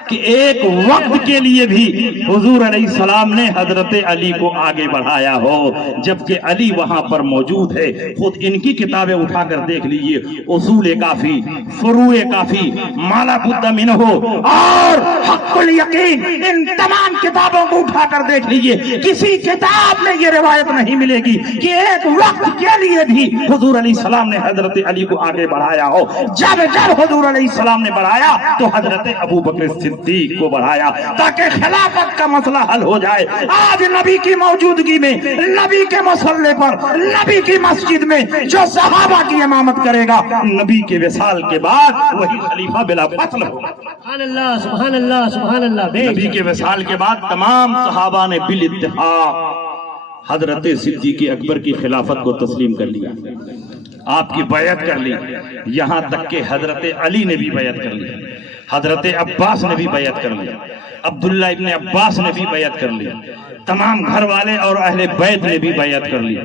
کہ ایک وقت کے لیے بھی حضور علیہ السلام نے حضرت علی کو آگے بڑھایا ہو، جبکہ علی وہاں پر موجود ہے۔ خود ان کی کتابیں اٹھا کر دیکھ لیجئے، اصول کافی، فروع کافی، مالا بد منہ اور حق الیقین، ان تمام کتابوں کو اٹھا کر دیکھ لیجئے، کسی کتاب میں یہ روایت نہیں ملے گی کہ ایک وقت کے لیے بھی حضور علیہ السلام نے حضرت علی کو آگے بڑھایا ہو۔ جب جب حضور علیہ السلام نے بڑھایا تو حضرت ابو بکر صدیق کو بڑھایا تاکہ خلافت کا مسئلہ حل ہو جائے۔ آج نبی کی موجودگی میں، نبی کے مصلے پر، نبی کی مسجد میں جو صحابہ کی امامت کرے گا، نبی کے وصال کے بعد وہی خلیفہ بلا فصل ہوگا۔ سبحان اللہ سبحان اللہ سبحان اللہ۔ نبی کے وصال کے بعد تمام صحابہ نے بالاتفاق حضرت صدیق اکبر کی خلافت کو تسلیم کر لیا، آپ کی بیعت کر لی، یہاں تک کہ حضرت علی نے بھی بیعت کر لی، حضرت عباس نے بھی بیعت کر لی، عبداللہ ابن عباس نے بھی بیعت کر لی، تمام گھر والے اور اہل بیت نے بھی بیعت کر لی۔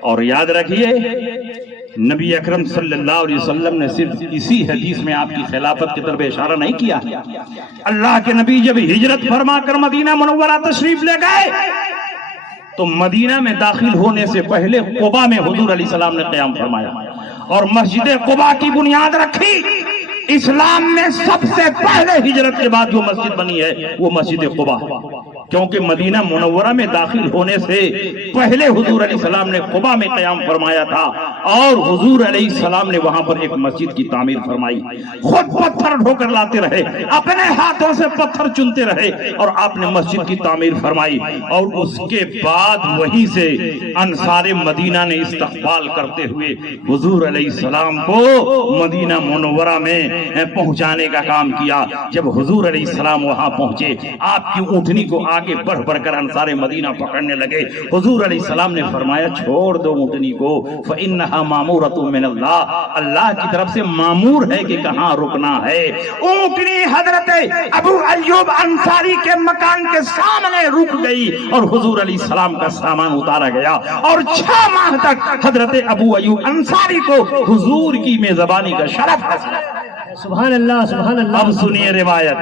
اور یاد رکھیے نبی اکرم صلی اللہ علیہ وسلم نے صرف اسی حدیث میں آپ کی خلافت کی طرف اشارہ نہیں کیا۔ اللہ کے نبی جب ہجرت فرما کر مدینہ منورہ تشریف لے گئے تو مدینہ میں داخل ہونے سے پہلے قباء میں حضور علیہ السلام نے قیام فرمایا اور مسجد قباء کی بنیاد رکھی۔ اسلام میں سب سے پہلے ہجرت کے بعد جو مسجد بنی ہے وہ مسجد قباء، کیونکہ مدینہ منورہ میں داخل ہونے سے پہلے حضور علیہ السلام نے قباء میں قیام فرمایا تھا اور حضور علیہ السلام نے وہاں پر ایک مسجد کی تعمیر فرمائی۔ خود پتھر ڈھو کر لاتے رہے، اپنے ہاتھوں سے پتھر چنتے رہے اور آپ نے مسجد کی تعمیر فرمائی، اور اس کے بعد وہیں سے انصار مدینہ نے استقبال کرتے ہوئے حضور علیہ السلام کو مدینہ منورہ میں پہنچانے کا کام کیا۔ جب حضور علیہ السلام وہاں پہنچے، آپ کی اونٹنی کو آگے بڑھ بڑھ کر انصار مدینہ پکڑنے لگے۔ حضور علیہ السلام نے فرمایا چھوڑ دو اونٹنی کو، فَإِنَّهَا مَامُورَةٌ مِّنَ اللَّهِ، اللہ کی طرف سے مامور ہے کہ کہاں رکنا ہے۔ اونٹنی حضرت ابو ایوب انصاری کے مکان کے سامنے رک گئی اور حضور علیہ السلام کا سامان اتارا گیا، اور 6 ماہ تک حضرت ابو ایوب انصاری کو حضور کی میزبانی کا شرف حاصل ہے۔ سبحان اللہ سبحان اللہ۔ اب سنیے روایت۔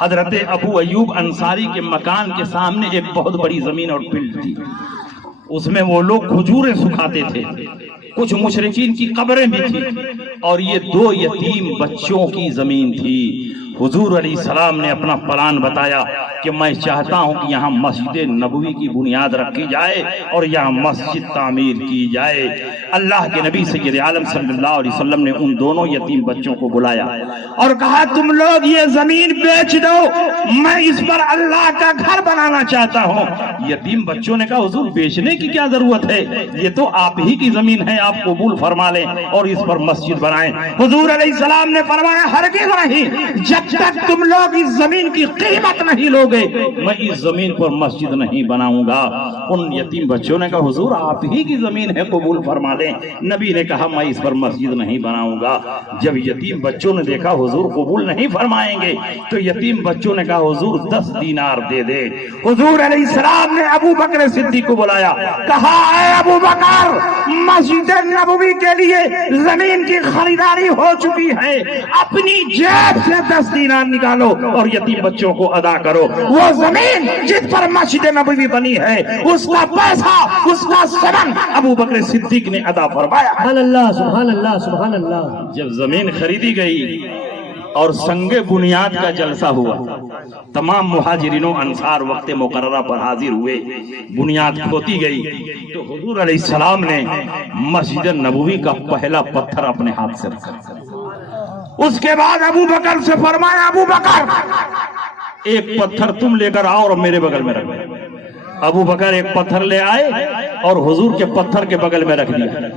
حضرت ابو ایوب انصاری کے مکان کے سامنے ایک بہت بڑی زمین اور فیلڈ تھی، اس میں وہ لوگ کھجوریں سکھاتے تھے، کچھ مشرکین کی قبریں بھی تھی، اور یہ 2 یتیم بچوں کی زمین تھی۔ حضور علیہ السلام نے اپنا پلان بتایا کہ میں چاہتا ہوں کہ یہاں مسجد نبوی کی بنیاد رکھی جائے اور یہاں مسجد تعمیر کی جائے۔ اللہ کے نبی سید عالم صلی اللہ علیہ وسلم نے ان دونوں یتیم بچوں کو بلایا اور کہا تم لوگ یہ زمین بیچ دو، میں اس پر اللہ کا گھر بنانا چاہتا ہوں۔ یتیم بچوں نے کہا حضور بیچنے کی کیا ضرورت ہے، یہ تو آپ ہی کی زمین ہے، آپ قبول فرما لیں اور اس پر مسجد بنائیں۔ حضور علیہ السلام نے فرمایا ہرگز نہیں، جب تک تم لوگ اس زمین کی قیمت نہیں لوگے میں اس زمین پر مسجد نہیں بناؤں گا۔ ان یتیم بچوں نے کہا حضور آپ ہی کی زمین ہے، قبول فرما لیں۔ نبی نے کہا میں اس پر مسجد نہیں بناؤں گا۔ جب یتیم بچوں نے دیکھا حضور قبول نہیں فرمائیں گے تو یتیم بچوں نے کہا حضور 10 دینار دے دے۔ حضور علیہ السلام نے ابو بکر صدیق کو بلایا، کہا اے ابو بکر مسجد نبوی کے لیے زمین کی خریداری ہو چکی ہے، اپنی جیب سے 10 دینار نکالو اور یتیم بچوں کو ادا کرو۔ وہ زمین جس پر مسجد نبوی بنی ہے اس کا پیسہ، اس کا ثمن ابو بکر صدیق نے ادا فرمایا۔ سبحان اللہ سبحان اللہ سبحان اللہ۔ جب زمین خریدی گئی اور سنگ بنیاد کا جلسہ ہوا، تمام مہاجرین و انصار وقت مقررہ پر حاضر ہوئے، بنیاد کھوتی گئی تو حضور علیہ السلام نے مسجد نبوی کا پہلا پتھر اپنے ہاتھ سے رکھا۔ اس کے بعد ابو بکر سے فرمایا ابو بکر ایک پتھر تم لے کر آؤ اور میرے بغل میں رکھ دو۔ ابو بکر ایک پتھر لے آئے اور حضور کے پتھر کے بغل میں رکھ دیا۔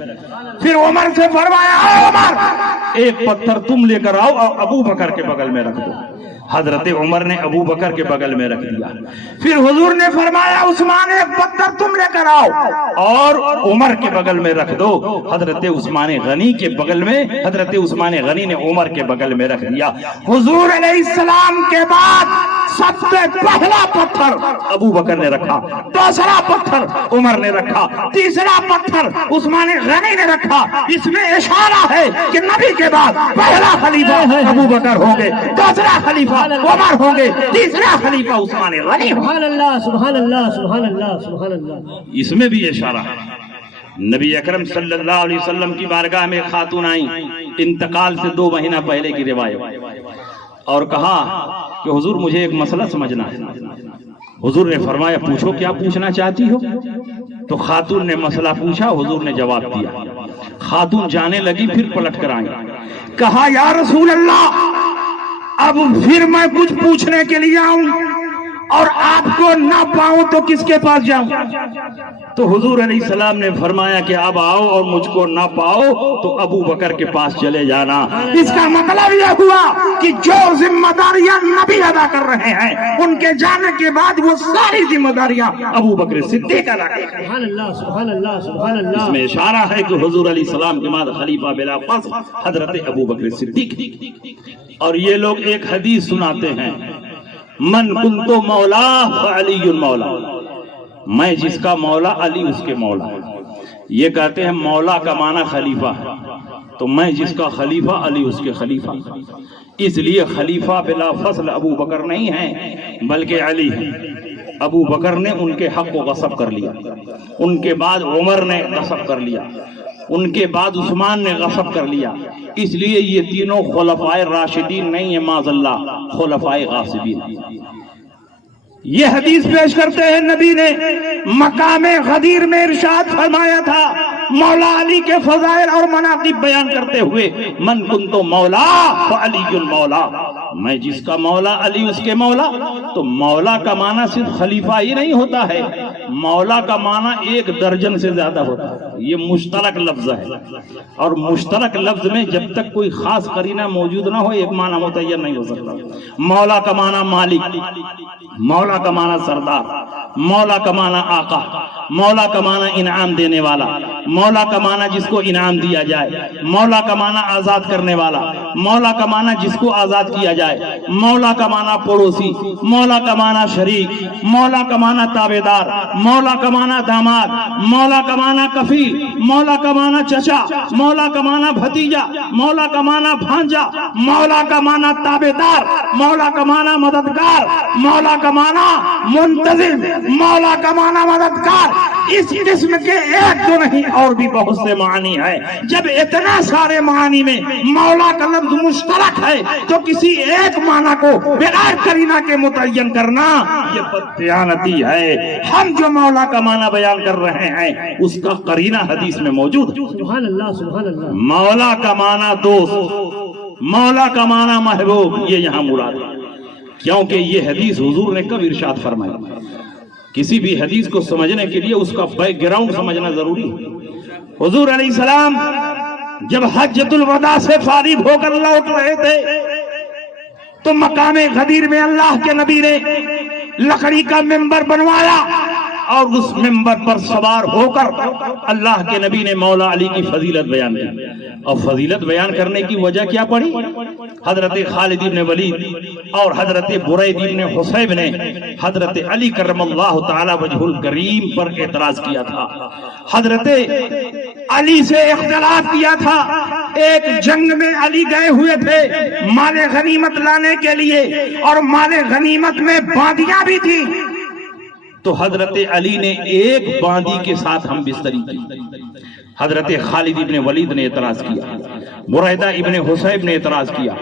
پھر عمر سے فرمایا اے عمر ایک پتھر تم لے کر آؤ اور ابو بکر کے بغل میں رکھ دو۔ حضرت عمر نے ابو بکر کے بغل میں رکھ دیا۔ پھر حضور نے فرمایا عثمان ایک پتھر تم لے کر آؤ اور عمر کے بغل میں رکھ دو۔ حضرت عثمان غنی کے بغل میں، حضرت عثمان غنی نے عمر کے بغل میں رکھ دیا۔ حضور علیہ السلام کے بعد سب سے پہلا پتھر ابو بکر نے رکھا، دوسرا پتھر عمر نے رکھا، تیسرا پتھر عثمان غنی نے رکھا۔ اس میں اشارہ ہے کہ نبی کے بعد پہلا خلیفہ ابو بکر ہوں گے، دوسرا خلیفہ عمر ہوں گے، تیسرا خلیفہ عثمان غنی ہوں گے۔ سبحان اللہ سبحان اللہ سبحان اللہ سبحان اللہ۔ اس میں بھی اشارہ ہے۔ نبی اکرم صلی اللہ علیہ وسلم کی بارگاہ میں خاتون آئیں، انتقال سے 2 مہینہ پہلے کی روایت، اور کہا کہ حضور مجھے ایک مسئلہ سمجھنا ہے۔ حضور نے فرمایا پوچھو کیا پوچھنا چاہتی ہو؟ تو خاتون نے مسئلہ پوچھا، حضور نے جواب دیا۔ خاتون جانے لگی، پھر پلٹ کر آئیں، کہا یا رسول اللہ اب پھر میں کچھ پوچھنے کے لیے آؤں اور آپ کو نہ پاؤں تو کس کے پاس جاؤں؟ تو حضور علیہ السلام نے فرمایا کہ اب آؤ اور مجھ کو نہ پاؤ تو ابو بکر کے پاس چلے جانا۔ اس کا مطلب یہ ہوا کہ جو ذمہ داریاں نبی ادا کر رہے ہیں ان کے جانے کے بعد وہ ساری ذمہ داریاں ابو بکر صدیق ادا کر رہے ہیں۔ سبحان اللہ سبحان اللہ سبحان اللہ۔ اس میں اشارہ ہے کہ حضور علیہ السلام کے بعد خلیفہ بلا فصل حضرت ابو بکر صدیق۔ اور یہ لوگ ایک حدیث سناتے ہیں، من کنت مولا فعلی مولا، میں جس کا مولا علی اس کے مولا۔ یہ کہتے ہیں مولا کا معنی خلیفہ ہے، تو میں جس کا خلیفہ علی اس کے خلیفہ۔ اس لیے خلیفہ بلا فصل ابو بکر نہیں ہے بلکہ علی ہے۔ ابو بکر نے ان کے حق کو غصب کر لیا، ان کے بعد عمر نے غصب کر لیا، ان کے بعد عثمان نے غصب کر لیا۔ اس لیے یہ تینوں خلفائے راشدین نہیں ہیں، معاذ اللہ خلفائے غاصبین۔ یہ حدیث پیش کرتے ہیں، نبی نے مقام غدیر میں ارشاد فرمایا تھا مولا علی کے فضائل اور مناقب بیان کرتے ہوئے، من کنتو مولا فعلی المولا، میں جس کا مولا علی اس کے مولا۔ تو مولا کا معنی صرف خلیفہ ہی نہیں ہوتا ہے، مولا کا معنی 1 درجن سے زیادہ ہوتا ہے۔ یہ مشترک لفظ ہے، اور مشترک لفظ میں جب تک کوئی خاص قرینہ موجود نہ ہو ایک معنی متعین نہیں ہو سکتا۔ مولا کا معنی مالک، مولا کا معنی سردار، مولا کا معنی آقا، مولا کا معنی انعام دینے والا، مولا کا معنی جس کو انعام دیا جائے، مولا کا معنی آزاد کرنے والا، مولا کا معنی جس کو آزاد کیا جائے، مولا کا معنی پڑوسی، مولا کا معنی شریک، مولا کا معنی تابعدار، مولا کا معنی داماد، مولا کا معنی کفیل، مولا کا معنی چچا، مولا کا معنی بھتیجا، مولا کا معنی بھانجا، مولا کا معنی تابعدار، مولا کا معنی مددگار، مولا کا معنی منتظم، مولا کا معنی مددگار۔ اس قسم کے 1 2 نہیں اور بھی بہت سے معانی ہیں۔ جب اتنا سارے معانی میں مولا کا لفظ مشترک ہے تو کسی ایک معنی کو بغیر قرینہ کے متعین کرنا یہ بددیانتی ہے۔ ہم جو مولا کا معنی بیان کر رہے ہیں اس کا قرینہ حدیث میں موجود ہے۔ سبحان اللہ سبحان اللہ۔ مولا کا معنی دوست، مولا کا معنی محبوب، یہ یہاں مراد ہے، کیونکہ یہ حدیث حضور نے کب ارشاد فرمایا۔ کسی بھی حدیث کو سمجھنے کے لیے اس کا بیک گراؤنڈ سمجھنا ضروری ہے۔ حضور علیہ السلام جب حجۃ الوداع سے فارغ ہو کر لوٹ رہے تھے تو مقام غدیر میں اللہ کے نبی نے لکڑی کا ممبر بنوایا اور اس ممبر پر سوار ہو کر اللہ کے نبی نے مولا علی کی فضیلت بیان کی۔ اور فضیلت بیان کرنے کی وجہ کیا پڑی؟ حضرت خالد بن ولید اور حضرت برید بن حصیب نے حضرت علی کرم اللہ تعالی وجہ الکریم پر اعتراض کیا تھا، حضرت علی سے اختلاف کیا تھا۔ ایک جنگ میں علی گئے ہوئے تھے مال غنیمت لانے کے لیے، اور مال غنیمت میں باندیاں بھی تھی، تو حضرت علی نے ایک باندی کے ساتھ ہم بستری کی۔ حضرت خالد ابن ولید نے اعتراض کیا، بریدہ ابن حصیب نے اعتراض کیا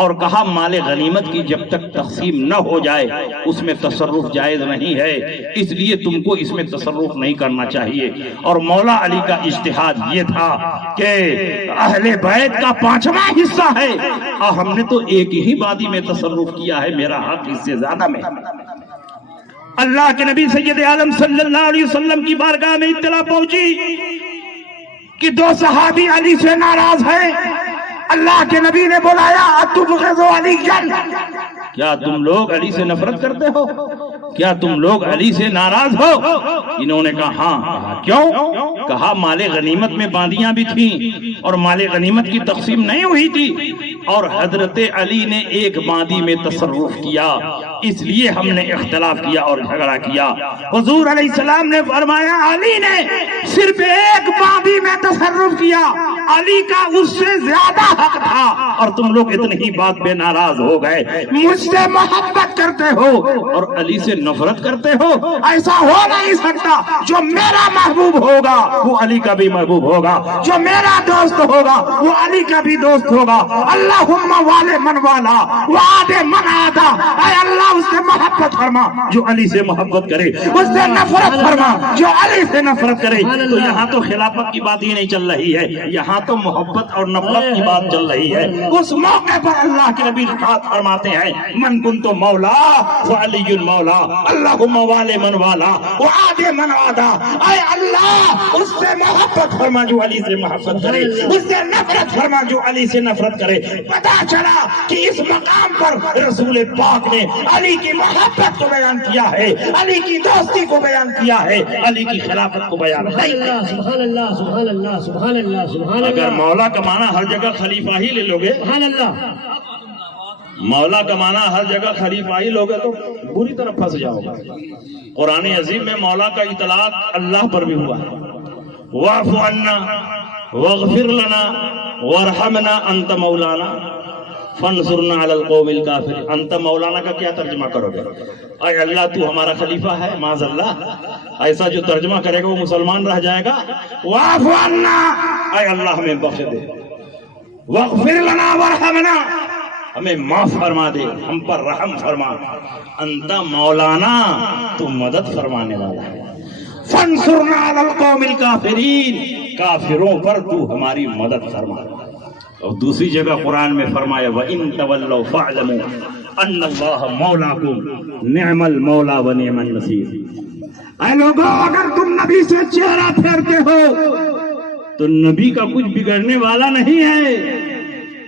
اور کہا مال غنیمت کی جب تک تقسیم نہ ہو جائے اس میں تصرف جائز نہیں ہے، اس لیے تم کو اس میں تصرف نہیں کرنا چاہیے۔ اور مولا علی کا اجتہاد یہ تھا کہ اہل بیت کا 5واں حصہ ہے اور ہم نے تو ایک ہی باندی میں تصرف کیا ہے، میرا حق اس سے زیادہ میں۔ اللہ کے نبی سید عالم صلی اللہ علیہ وسلم کی بارگاہ میں اطلاع پہنچی کہ 2 صحابی علی سے ناراض ہیں۔ اللہ کے نبی نے بلایا، اتبغضوا علیًا، کیا تم لوگ علی سے نفرت کرتے ہو؟ کیا تم لوگ علی سے ناراض ہو؟ انہوں نے کہا ہاں۔ کیوں؟ کہا مال غنیمت میں باندیاں بھی تھیں اور مال غنیمت کی تقسیم نہیں ہوئی تھی، اور حضرت علی نے ایک باندی میں تصرف کیا، اس لیے ہم نے اختلاف کیا اور جھگڑا کیا۔ حضور علیہ السلام نے فرمایا علی نے صرف ایک باندی میں تصرف کیا، علی کا اس سے زیادہ حق تھا، اور تم لوگ اتنی ہی بات پہ ناراض ہو گئے۔ مجھ سے محبت کرتے ہو اور علی سے نفرت کرتے ہو، ایسا ہو نہیں سکتا۔ جو میرا محبوب ہوگا وہ علی کا بھی محبوب ہوگا، جو میرا دوست ہوگا وہ علی کا بھی دوست ہوگا۔ اللہم والے من والا وعاد من عادا، اے اللہ اس سے محبت فرما جو علی سے محبت کرے، اس سے نفرت فرما جو علی سے نفرت کرے۔ تو یہاں تو خلافت کی بات دوستی نہیں چل رہی ہے، یہاں تو محبت اور نفرت کی بات چل رہی ہے۔ اس موقع پر اللہ کے نبی ارشاد فرماتے ہیں من کنت مولا فعلی المولا اللہم والے من والا وعادے من عادا، اے اللہ اس سے محبت فرما جو علی سے محبت کرے، اس سے نفرت فرما جو علی سے نفرت کرے۔ پتا چلا کہ اس مقام پر رسول پاک نے علی کی محبت کو بیان کیا ہے، علی کی دوستی کو بیان کیا ہے، علی کی خلافت کو بیان نہیں کیا۔ سبحان اللہ سبحان اللہ سبحان اللہ سبحان اگر اللہ مولا کا معنی ہر جگہ خلیفہ ہی لے لوگے، سبحان اللہ، مولا کا معنی ہر جگہ خلیفہ ہی لوگے تو بری طرح پھنس جاؤ گا۔ قرآن عظیم میں مولا کا اطلاق اللہ پر بھی ہوا ہے، واعف عنا واغفر لنا وارحمنا انت مولانا فانصرنا علی القوم الکافرین۔ انت مولانا کا کیا ترجمہ کرو گے؟ اے اللہ تو ہمارا خلیفہ ہے، معاذ اللہ، ایسا جو ترجمہ کرے گا وہ مسلمان رہ جائے گا۔ واعف عنا، اے اللہ ہمیں بخش دے، واغفر لنا وارحمنا، ہمیں معاف فرما دے، ہم پر رحم فرما، انت مولانا، تو مدد فرمانے والا ہے، فانصرنا علی القوم الکافرین، کافروں پر تو ہماری مدد فرما۔ اور دوسری جگہ قرآن میں فرمایا وَإِن تَوَلَّوْا فَاعْلَمُوا أَنَّ اللَّهَ مَوْلَاكُمْ نِعْمَ الْمَوْلَى وَنِعْمَ النَّصِيرُ۔ اے لوگوں اگر تم نبی سے چہرہ پھیرتے ہو تو نبی کا کچھ بگڑنے والا نہیں ہے،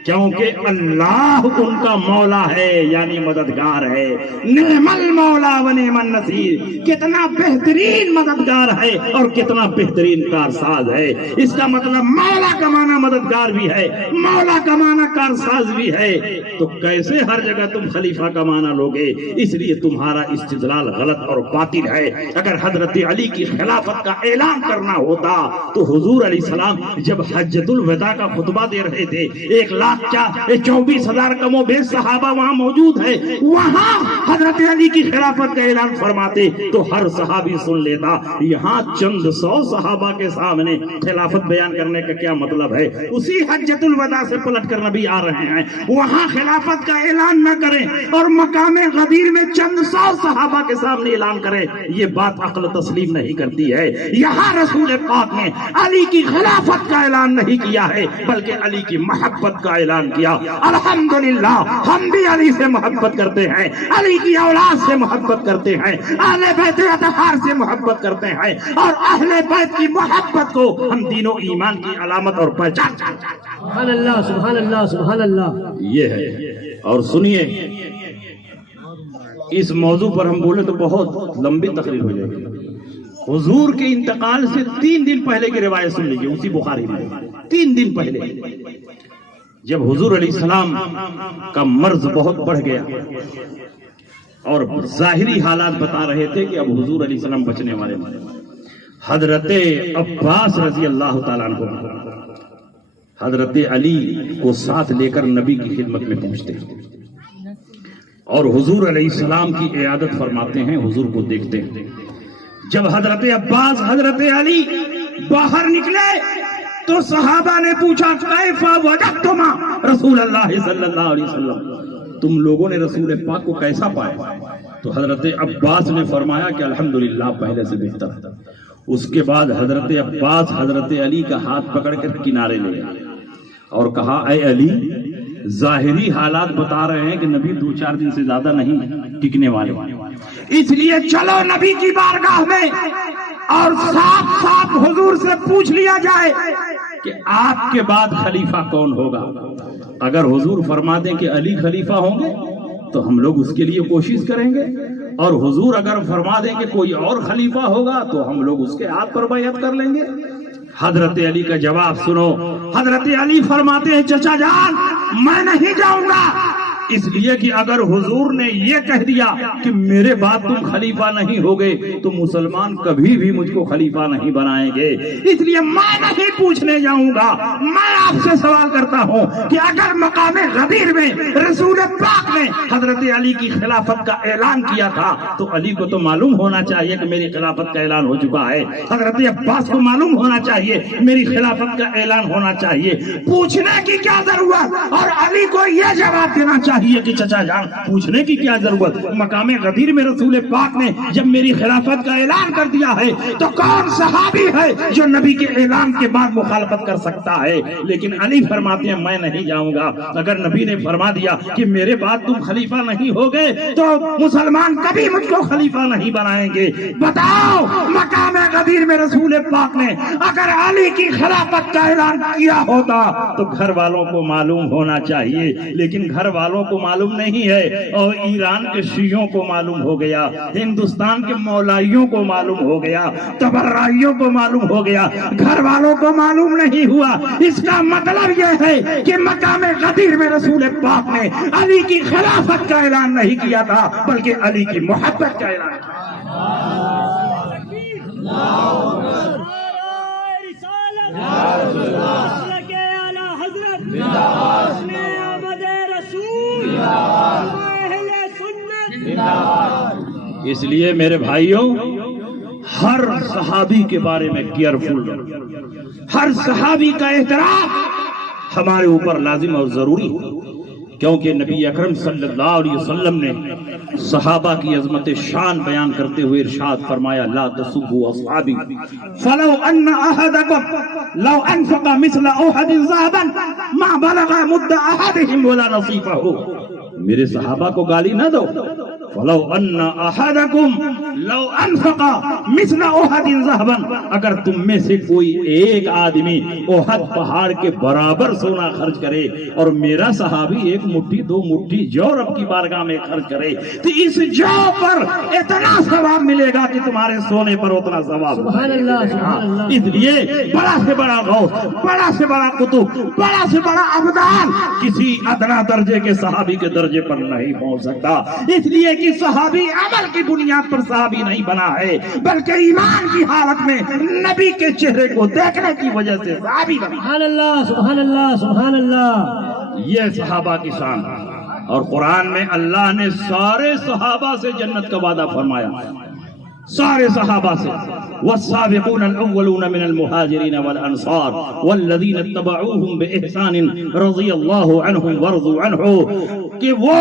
کیونکہ اللہ ان کا مولا ہے، یعنی مددگار ہے۔ نعم المولا و نعم النصیر، کتنا بہترین مددگار ہے اور کتنا بہترین کارساز ہے۔ اس کا مطلب مولا کا معنی مددگار بھی ہے، مولا کا معنی کارساز بھی ہے۔ تو کیسے ہر جگہ تم خلیفہ کا معنی لوگے؟ اس لیے تمہارا استدلال غلط اور باطل ہے۔ اگر حضرت علی کی خلافت کا اعلان کرنا ہوتا تو حضور علیہ السلام جب حجۃ الوداع کا خطبہ دے رہے تھے، 1,24,000 کم و بیش صحابہ وہاں موجود ہے، وہاں حضرت علی کی خلافت کا اعلان فرماتے تو ہر صحابی سن لیتا۔ یہاں چند سو صحابہ کے سامنے خلافت بیان کرنے کا کیا مطلب ہے؟ اسی حجۃ الوداع سے پلٹ کر نبی آ رہے ہیں، وہاں خلافت کا اعلان نہ کریں اور مقام غدیر میں چند سو صحابہ کے سامنے اعلان کریں، یہ بات عقل تسلیم نہیں کرتی ہے۔ یہاں رسول پاک نے علی کی خلافت کا اعلان نہیں کیا ہے بلکہ علی کی محبت کا اعلان کیا۔ الحمدللہ ہم بھی علی سے محبت کرتے ہیں، علی کی اولاد سے محبت کرتے ہیں، اہل بیت اطہار سے محبت کرتے ہیں، اور اہل بیت کی محبت کو ہم دین و ایمان کی علامت اور پہچان جانتے ہیں۔ سبحان اللہ سبحان اللہ سبحان اللہ۔ یہ ہے۔ اور سنیے، اس موضوع پر ہم بولے تو بہت لمبی تقریر ہو جائے گی۔ حضور کے انتقال سے 3 دن پہلے کی روایت سن لیجیے، اسی بخاری میں 3 دن پہلے جب حضور علیہ السلام کا مرض بہت بڑھ گیا اور ظاہری حالات بتا رہے تھے کہ اب حضور علیہ السلام بچنے والے ہیں، حضرت عباس رضی اللہ تعالیٰ عنہ حضرت علی کو ساتھ لے کر نبی کی خدمت میں پہنچتے ہیں اور حضور علیہ السلام کی عیادت فرماتے ہیں، حضور کو دیکھتے ہیں۔ جب حضرت عباس حضرت علی باہر نکلے تو صحابہ نے پوچھا کیفا وجدتما رسول اللہ صلی اللہ علیہ وسلم، تم لوگوں نے رسول پاک کو کیسا پایا؟ تو حضرت عباس نے فرمایا کہ الحمدللہ پہلے سے بہتر ہے۔ اس کے بعد حضرت عباس حضرت علی کا ہاتھ پکڑ کر کنارے لے گئے اور کہا اے علی، ظاہری حالات بتا رہے ہیں کہ نبی 2-4 دن سے زیادہ نہیں ٹکنے والے، اس لیے چلو نبی کی بارگاہ میں اور صاف صاف حضور سے پوچھ لیا جائے کہ آپ کے بعد خلیفہ کون ہوگا۔ اگر حضور فرما دیں کہ علی خلیفہ ہوں گے تو ہم لوگ اس کے لیے کوشش کریں گے، اور حضور اگر فرما دیں کہ کوئی اور خلیفہ ہوگا تو ہم لوگ اس کے ہاتھ پر بیعت کر لیں گے۔ حضرت علی کا جواب سنو، حضرت علی فرماتے ہیں چچا جان میں نہیں جاؤں گا، اس لیے کہ اگر حضور نے یہ کہہ دیا کہ میرے بعد تم خلیفہ نہیں ہوگے تو مسلمان کبھی بھی مجھ کو خلیفہ نہیں بنائیں گے، اس لیے میں نہیں پوچھنے جاؤں گا۔ میں آپ سے سوال کرتا ہوں کہ اگر مقام غدیر میں رسول پاک نے حضرت علی کی خلافت کا اعلان کیا تھا تو علی کو تو معلوم ہونا چاہیے کہ میری خلافت کا اعلان ہو چکا ہے، حضرت عباس کو معلوم ہونا چاہیے میری خلافت کا اعلان ہونا چاہیے، پوچھنے کی کیا ضرورت؟ اور علی کو یہ جواب دینا چاہیے چاہیے کہ چچا جان پوچھنے کی کیا ضرورت؟ مقام غدیر میں رسول پاک نے جب میری خلافت کا اعلان کر دیا ہے تو کون صحابی ہے جو نبی کے اعلان کے بعد مخالفت کر سکتا ہے؟ لیکن علی فرماتے ہیں میں نہیں جاؤں گا. اگر نبی نے فرما دیا کہ میرے بعد تم خلیفہ نہیں ہوگے تو مسلمان کبھی مجھ کو خلیفہ نہیں بنائیں گے. بتاؤ مقام غدیر میں رسول پاک نے اگر علی کی خلافت کا اعلان کیا ہوتا تو گھر والوں کو معلوم ہونا چاہیے، لیکن گھر والوں کو معلوم نہیں ہے، اور ایران کے شیعوں کو معلوم ہو گیا، ہندوستان کے مولائیوں کو معلوم ہو گیا، تبرائیوں کو معلوم ہو گیا، گھر والوں کو معلوم نہیں ہوا. اس کا مطلب یہ ہے کہ مقام غدیر میں رسول پاک نے علی کی خلافت کا اعلان نہیں کیا تھا بلکہ علی کی محبت کا اعلان کیا. اس لیے میرے بھائیوں ہر صحابی کے بارے میں کیئرفل رہو. ہر صحابی کا احترام ہمارے اوپر لازم اور ضروری ہے، کیونکہ نبی اکرم صلی اللہ علیہ وسلم نے صحابہ کی عظمت شان بیان کرتے ہوئے ارشاد فرمایا لا تسبوا اصحابی فلو ان احدکم لو انفق مثل احد ذهبا ما بلغ مد احدهم ولا نصيفه. میرے صحابہ کو گالی نہ دو. فلو ان احدکم لو انفق مثل احد ذهبا، اگر تم میں سے کوئی ایک آدمی احد پہاڑ کے برابر سونا خرچ کرے اور میرا صحابی ایک مٹھی دو مٹھی جو رب کی بارگاہ میں خرچ کرے تو اس جو پر اتنا ثواب ملے گا کہ تمہارے سونے پر اتنا ثواب. سبحان اللہ سبحان اللہ. اس لیے بڑا سے بڑا غوث، بڑا سے بڑا قطب، بڑا سے بڑا ابدال کسی ادنا درجے کے صحابی کے درجے پر نہیں پہنچ سکتا. اس لیے کہ صحابی عمل کی بنیاد پر صحابی نہیں بنا ہے بلکہ ایمان کی حالت میں نبی کے چہرے کو دیکھنے کی وجہ سے صحابی بنا. سبحان اللہ سبحان اللہ سبحان اللہ. یہ صحابہ کی شان. اور قرآن میں اللہ نے سارے صحابہ سے جنت کا وعدہ فرمایا، سارے صحابہ سے. والسابقون الاولون من المهاجرين والانصار والذين اتبعوهم باحسان رضي الله عنهم ورضوا عنه، کہ وہ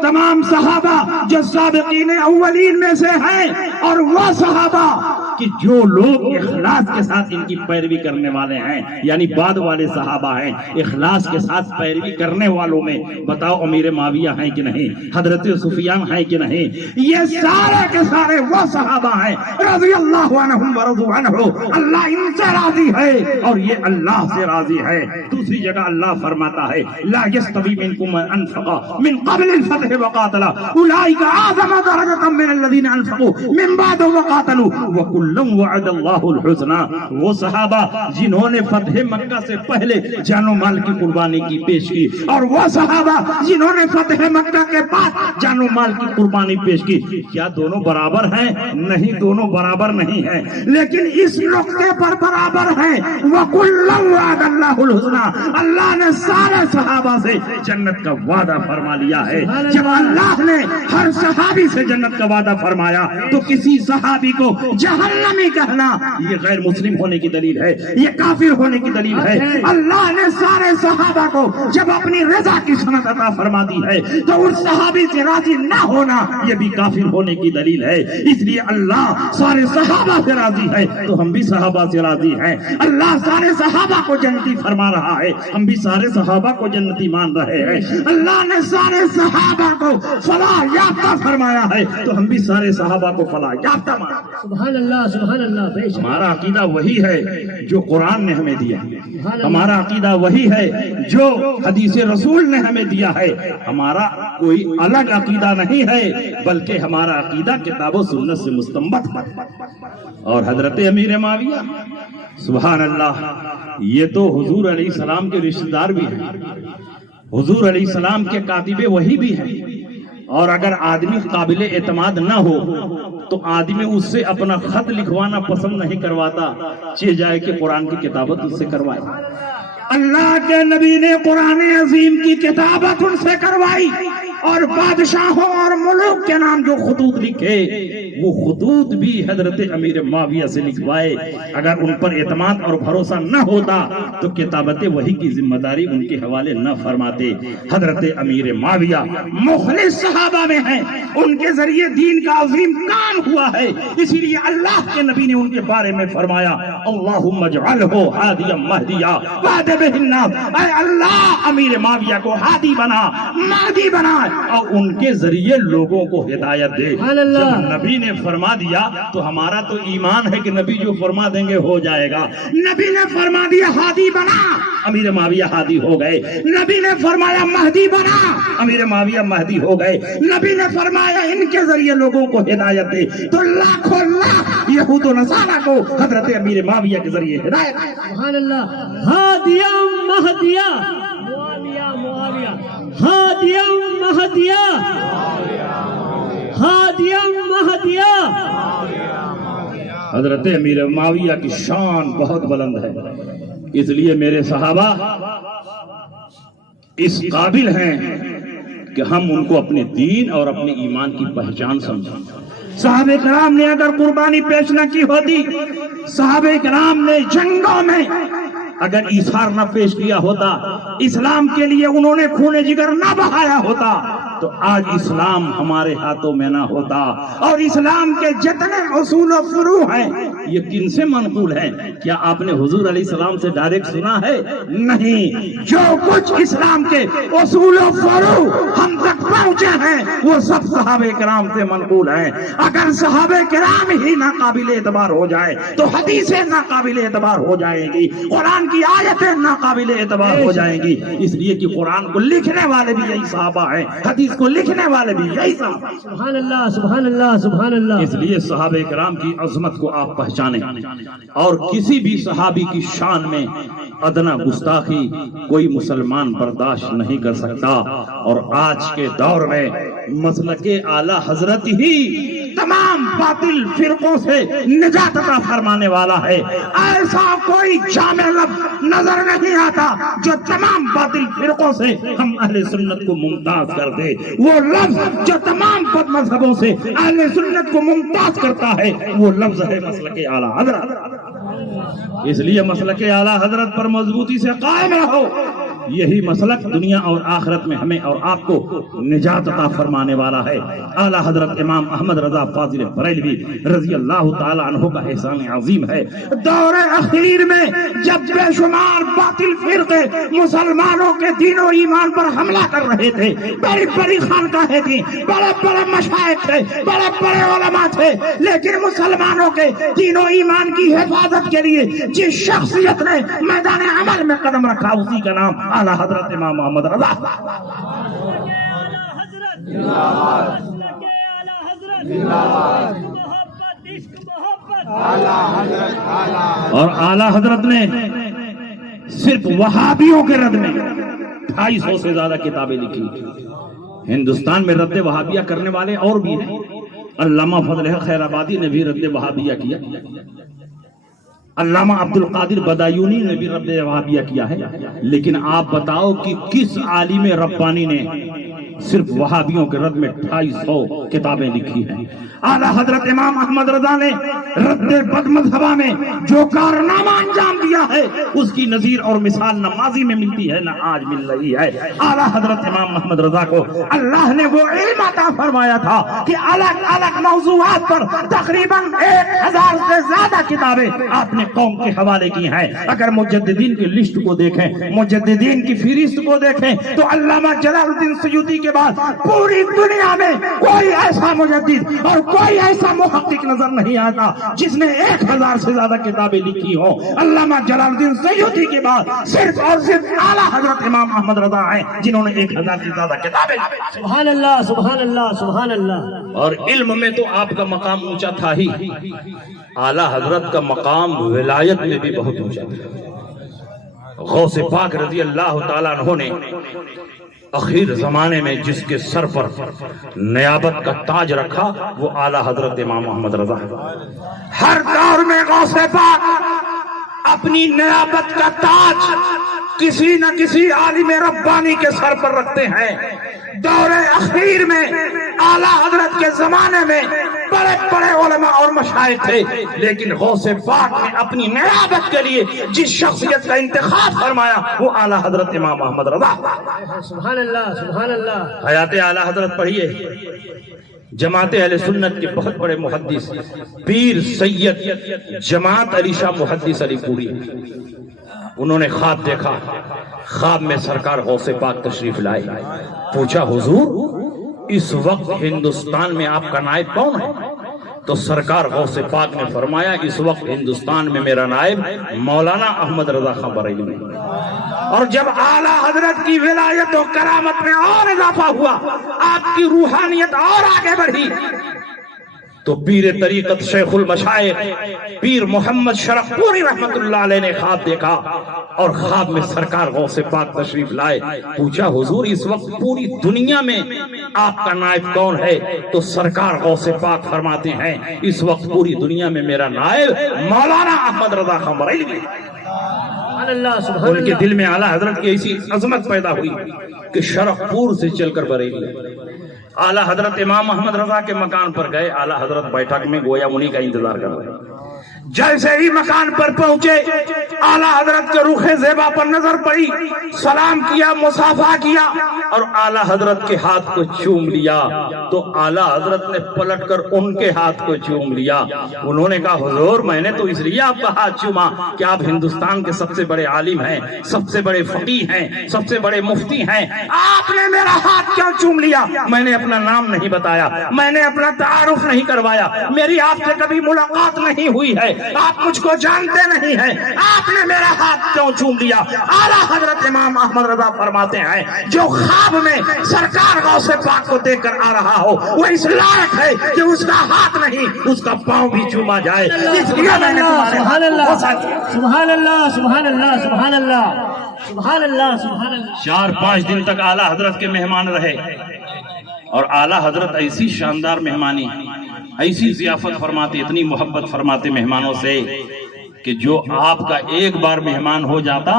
تمام صحابہ جو سابقین اولین میں سے ہیں اور وہ صحابہ کہ جو لوگ اخلاص کے ساتھ ان کی پیروی کرنے والے ہیں، یعنی بعد والے صحابہ ہیں اخلاص کے ساتھ پیروی کرنے والوں میں. بتاؤ امیر معاویہ ہیں کہ نہیں، حضرت سفیان ہیں کہ نہیں؟ یہ سارے کے سارے وہ صحابہ ہیں رضی اللہ عنہم ورضوا عنہ. اللہ ان سے راضی ہے اور یہ اللہ سے راضی ہے. دوسری جگہ اللہ فرماتا ہے لا یستوی منکم من انفق من قبل الفتح وقاتل اولئک اعظم درجة من الذین انفقوا من بعد وقاتلوا وکلا وعد اللہ الحسنى. وہ صحابہ جنہوں نے فتح مکہ سے پہلے جان و مال کی قربانی کی پیش کی، اور وہ صحابہ جنہوں نے فتح مکہ کے بعد جان و مال کی قربانی پیش کی. کیا دونوں برابر ہیں؟ نہیں، دونوں برابر نہیں ہیں، لیکن اس نقطے پر برابر ہیں. وَكُلًّا وَعَدَ اللَّهُ الْحُسْنَى. اللہ نے سارے صحابہ سے جنت کا وعدہ فرما لیا ہے. جب اللہ نے ہر صحابی سے جنت کا وعدہ فرمایا تو کسی صحابی کو جہنمی کہنا یہ غیر مسلم ہونے کی دلیل ہے، یہ کافر ہونے کی دلیل ہے. اللہ نے سارے صحابہ کو جب اپنی رضا کی سند عطا فرما دی ہے تو اس صحابی سے راضی نہ ہونا یہ بھی کافر ہونے کی دلیل ہے. اس لیے اللہ سارے صحابہ سے راضی ہے تو ہم بھی صحابہ سے راضی ہیں. اللہ سارے صحابہ کو جنتی فرما رہا ہے، ہم بھی سارے صحابہ کو جنتی مان رہے ہیں. اللہ نے سارے صحابہ کو فلاح یافتہ فرمایا ہے تو ہم بھی سارے صحابہ کو فلاح یافتہ مان رہے ہیں. سبحان اللہ سبحان اللہ. بے شک ہمارا عقیدہ وہی ہے جو قرآن نے ہمیں دیا، ہمارا عقیدہ وہی ہے جو حدیث رسول نے ہمیں دیا ہے. ہمارا کوئی الگ عقیدہ نہیں ہے بلکہ ہمارا عقیدہ کتاب و سنت سے مستنبط ہے. اور حضرت امیر معاویہ سبحان اللہ یہ تو حضور علیہ السلام کے رشتہ دار بھی ہیں، حضور علیہ السلام کے کاتب وحی بھی ہیں. اور اگر آدمی قابل اعتماد نہ ہو تو آدمی اس سے اپنا خط لکھوانا پسند نہیں کرواتا، چاہے جائے کہ قرآن کی کتابت اس سے کروائے. اللہ کے نبی نے قرآن عظیم کی کتابت ان سے کروائی، اور بادشاہوں اور ملوک کے نام جو خطوط لکھے وہ خطوط بھی حضرت امیر معاویہ سے لکھوائے. اگر ان پر اعتماد اور بھروسہ نہ ہوتا تو کتابت وحی کی ذمہ داری ان کے حوالے نہ فرماتے. حضرت امیر معاویہ مخلص صحابہ میں ہیں, ان کے ذریعے دین کا عظیم کام ہوا ہے. اسی لیے اللہ کے نبی نے ان کے بارے میں فرمایا اللہم اجعلہ ہادیا مہدیا وہد بہ الناس, اے اللہ امیر معاویہ کو ہادی بنا, مہدی بنا, اور ان کے ذریعے لوگوں کو ہدایت دے. جب نبی نے فرما دیا تو ہمارا تو ایمان ہے کہ نبی جو فرما دیں گے ہو جائے گا. نبی نے فرما دیا ہادی بنا, امیر معاویہ ہادی ہو گئے. نبی نے فرمایا مہدی بنا, امیر معاویہ مہدی ہو گئے. نبی نے فرمایا ان کے ذریعے لوگوں کو ہدایت دے, تو لاکھوں لاکھ یہود و نصارہ کو حضرت امیر معاویہ کے ذریعے ہدایت. سبحان اللہ. ہادیا مہدیا معاویہ معاویہ, ہادیا مہدیا ہادیا مہدیا. حضرت امیر معاویہ کی شان بہت بلند ہے, اس لیے میرے صحابہ اس قابل ہیں کہ ہم ان کو اپنے دین اور اپنے ایمان کی پہچان سمجھیں. صحابہ کرام نے اگر قربانی پیش نہ کی ہوتی, صحابہ کرام نے جنگوں میں اگر ایثار نہ پیش کیا ہوتا, اسلام کے لیے انہوں نے خون جگر نہ بہایا ہوتا, تو آج اسلام ہمارے ہاتھوں میں نہ ہوتا. اور اسلام کے جتنے اصول و فروع ہیں یہ کن سے منقول ہیں؟ کیا آپ نے حضور علیہ السلام سے ڈائریکٹ سنا ہے؟ نہیں. جو کچھ اسلام کے اصول و فروع ہم تک پہنچے ہیں وہ سب صحابہ کرام سے منقول ہیں. اگر صحابہ کرام ہی ناقابل اعتبار ہو جائے تو حدیثیں ناقابل اعتبار ہو جائیں گی, قرآن کی آیتیں ناقابل اعتبار ہو جائیں گی. اس لیے کہ قرآن کو لکھنے والے بھی یہی صحابہ ہیں, حدیث کو لکھنے والے بھی یہی صحابہ. سبحان اللہ سبحان اللہ سبحان اللہ. اس لیے صحابہ کرام کی عظمت کو آپ پہچانیں, اور کسی بھی صحابی کی شان میں ادنا گستاخی کوئی مسلمان برداشت نہیں کر سکتا. اور آج کے دور میں مسلک اعلی حضرت ہی تمام باطل فرقوں سے نجات عطا فرمانے والا ہے. ایسا کوئی جامع لفظ نظر نہیں آتا جو تمام باطل فرقوں سے ہم اہل سنت کو ممتاز کر دے. وہ لفظ جو تمام بد مذہبوں سے اہل سنت کو ممتاز کرتا ہے وہ لفظ ہے مسلک اعلی حضرت. اس لیے مسلک اعلی حضرت پر مضبوطی سے قائم رہو. یہی مسلک دنیا اور آخرت میں ہمیں اور آپ کو نجات عطا فرمانے والا ہے. اعلی حضرت امام احمد رضا فاضل بریلوی رضی اللہ تعالی عنہ کا احسان عظیم ہے. دور اخیر میں جب بے شمار باطل فرقے مسلمانوں کے دین و ایمان پر حملہ کر رہے تھے, بڑی بڑی خانقاہیں تھیں, بڑے بڑے مشائخ تھے, بڑے بڑے علماء تھے, لیکن مسلمانوں کے دین و ایمان کی حفاظت کے لیے جس شخصیت نے میدان عمل میں قدم رکھا اسی کا نام اعلی حضرت امام محمد رضا. اور اعلی حضرت نے صرف وہابیوں کے رد میں 250 سے زیادہ کتابیں لکھی. ہندوستان میں رد وہابیہ کرنے والے اور بھی ہیں. علامہ فضل خیر آبادی نے بھی رد وہابیہ کیا, علامہ عبد القادر بدایونی نے بھی رد وہابیہ کیا ہے. لیکن آپ بتاؤ کہ کس عالم ربانی نے صرف وہابیوں کے رد میں 250 کتابیں لکھی ہیں؟ اعلی حضرت امام احمد رضا نے رد بد مذہبہ میں جو کارنامہ انجام دیا ہے اس کی نظیر اور مثال نہ ماضی میں ملتی ہے نہ آج مل رہی ہے. اعلی حضرت امام محمد رضا کو اللہ نے وہ علم عطا فرمایا تھا کہ الگ الگ موضوعات پر تقریباً 1000 سے زیادہ کتابیں آپ نے قوم کے حوالے کی ہیں. اگر مجددین کی لسٹ کو دیکھیں, مجددین کی فہرست کو دیکھیں تو علامہ جلال الدین سیوطی کے بعد پوری دنیا میں کوئی ایسا مجدد اور کوئی ایسا محقق نظر نہیں آتا جس نے 1000 سے زیادہ کتابیں لکھی ہو. علامہ جلال الدین سیوطی کے بعد صرف اور صرف اعلی حضرت امام احمد رضا ہیں جنہوں نے 1000 سے زیادہ کتابیں لکھی. سبحان اللہ سبحان اللہ سبحان اللہ. اور علم میں تو آپ کا مقام اونچا تھا ہی, اعلی حضرت کا مقام ولایت میں بھی بہت اونچا تھا. غوث پاک رضی اللہ تعالیٰ عنہ نے اخیر زمانے میں جس کے سر پر نیابت کا تاج رکھا وہ اعلی حضرت امام محمد رضا ہے. ہر دور میں غوث پاک اپنی نیابت کا تاج کسی نہ کسی عالم ربانی کے سر پر رکھتے ہیں. دور اخیر میں اعلی حضرت کے زمانے میں بڑے بڑے علماء اور مشائخ تھے، لیکن غوث پاک نے اپنی نیابت کے لیے جس شخصیت کا انتخاب فرمایا وہ اعلیٰ حضرت امام احمد رضا۔ سبحان اللہ سبحان اللہ۔ حیات اعلیٰ حضرت پڑھیے، جماعت اہل سنت کے بہت بڑے محدث پیر سید جماعت علی شاہ محدث علی پوری، انہوں نے خواب دیکھا، خواب میں سرکار غوث پاک تشریف لائے، پوچھا حضور اس وقت ہندوستان میں آپ کا نائب کون ہے؟ تو سرکار غوث پاک نے فرمایا اس وقت ہندوستان میں میرا نائب مولانا احمد رضا خان بریلوی ہے۔ اور جب اعلیٰ حضرت کی ولایت و کرامت میں اور اضافہ ہوا، آپ کی روحانیت اور آگے بڑھی، تو پیر طریقت شیخ المشائخ پیر محمد شرف پوری رحمت اللہ علیہ نے خواب دیکھا، اور خواب میں سرکار غوث پاک تشریف لائے، پوچھا حضور اس وقت پوری دنیا میں آپ کا نائب کون ہے؟ تو سرکار غوث پاک فرماتے ہیں اس وقت پوری دنیا میں میرا نائب مولانا احمد رضا خان بریلوی۔ سبحان اللہ سبحان ان کے اللہ۔ دل میں اعلیٰ حضرت کی ایسی عظمت پیدا ہوئی کہ شرف پور سے چل کر بریلی اعلیٰ حضرت امام احمد رضا کے مکان پر گئے، اعلیٰ حضرت بیٹھک میں گویا انہی کا انتظار کر رہے ہیں۔ جیسے ہی مکان پر پہنچے اعلیٰ حضرت کے رخ زیبا پر نظر پڑی، سلام کیا، مصافحہ کیا اور اعلیٰ حضرت کے ہاتھ کو چوم لیا، تو اعلیٰ حضرت نے پلٹ کر ان کے ہاتھ کو چوم لیا۔ انہوں نے کہا حضور میں نے تو اس لیے آپ کا ہاتھ چوما کہ آپ ہندوستان کے سب سے بڑے عالم ہیں، سب سے بڑے فقیہ ہیں، سب سے بڑے مفتی ہیں، آپ نے میرا ہاتھ کیوں چوم لیا؟ میں نے اپنا نام نہیں بتایا، میں نے اپنا تعارف نہیں کروایا، میری آپ سے کبھی ملاقات نہیں ہوئی ہے، آپ مجھ کو جانتے نہیں ہیں، آپ نے میرا ہاتھ کیوں چوم لیا؟ اعلیٰ حضرت امام احمد رضا فرماتے ہیں جو خواب میں سرکار غوث پاک کو دیکھ کر آ رہا ہو وہ اس لائق ہے کہ اس کا ہاتھ نہیں اس کا پاؤں بھی چوما جائے، اس لیے میں نے تمہارے سبحان اللہ ہاتھ کو سبحان اللہ سبحان اللہ سبحان اللہ سبحان اللہ سبحان اللہ۔ 4-5 دن تک اعلیٰ حضرت کے مہمان رہے، اور اعلیٰ حضرت ایسی شاندار مہمانی، ایسی ضیافت فرماتے، اتنی محبت فرماتے مہمانوں سے کہ جو آپ کا ایک بار مہمان ہو جاتا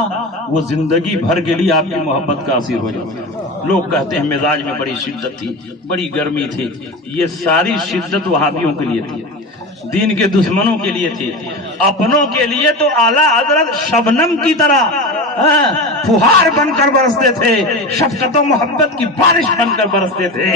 وہ زندگی بھر کے لیے آپ کی محبت کا اثر ہو جاتا۔ لوگ کہتے ہیں مزاج میں بڑی شدت تھی، بڑی گرمی تھی، یہ ساری شدت وہابیوں کے لیے تھی، دین کے دشمنوں کے لیے تھی، اپنوں کے لیے تو اعلیٰ حضرت شبنم کی طرح فہار بن کر برستے تھے، شفقت و محبت کی بارش بن کر برستے تھے۔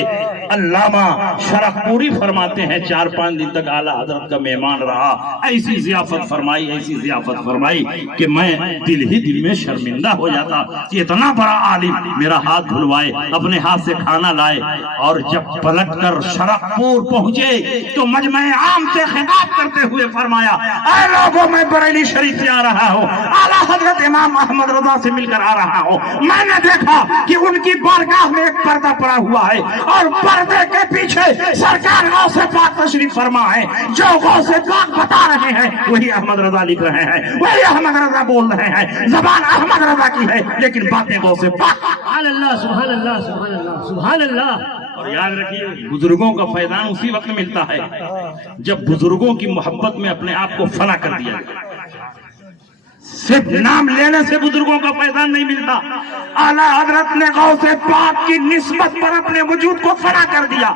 علامہ شرف پوری فرماتے ہیں 4-5 دن تک اعلیٰ حضرت کا مہمان رہا، ایسی ضیافت فرمائی، ایسی ضیافت فرمائی کہ میں دل ہی دل میں شرمندہ ہو جاتا کہ اتنا بڑا عالم میرا ہاتھ دھلوائے، اپنے ہاتھ سے کھانا لائے۔ اور جب پلٹ کر شرف پور پہنچے تو مجمع عام سے خطاب کرتے ہوئے فرمایا اے لوگوں میں بریلی شریف سے آ رہا ہوں، اعلیٰ حضرت امام احمد رضا سے مل کر آ رہا ہوں، میں نے دیکھا کہ ان کی بارگاہ میں ایک پردہ پڑا ہوا ہے اور پردے کے پیچھے سرکار غوث پاک تشریف فرما ہے، جو غوث پاک بتا رہے ہیں وہی احمد رضا لکھ رہے ہیں، وہی احمد رضا بول رہے ہیں، زبان احمد رضا کی ہے لیکن باتیں غوث پاک۔ سبحان اللہ سبحان اللہ سبحان اللہ سبحان اللہ۔ اور یاد رکھیے بزرگوں کا فیضان اسی وقت ملتا ہے جب بزرگوں کی محبت میں اپنے آپ کو فنا کر دیا جائے۔ صرف نام لینے سے بزرگوں کا فیضان نہیں ملتا، اعلیٰ حضرت نے غوث پاک کی نسبت پر اپنے وجود کو فنا کر دیا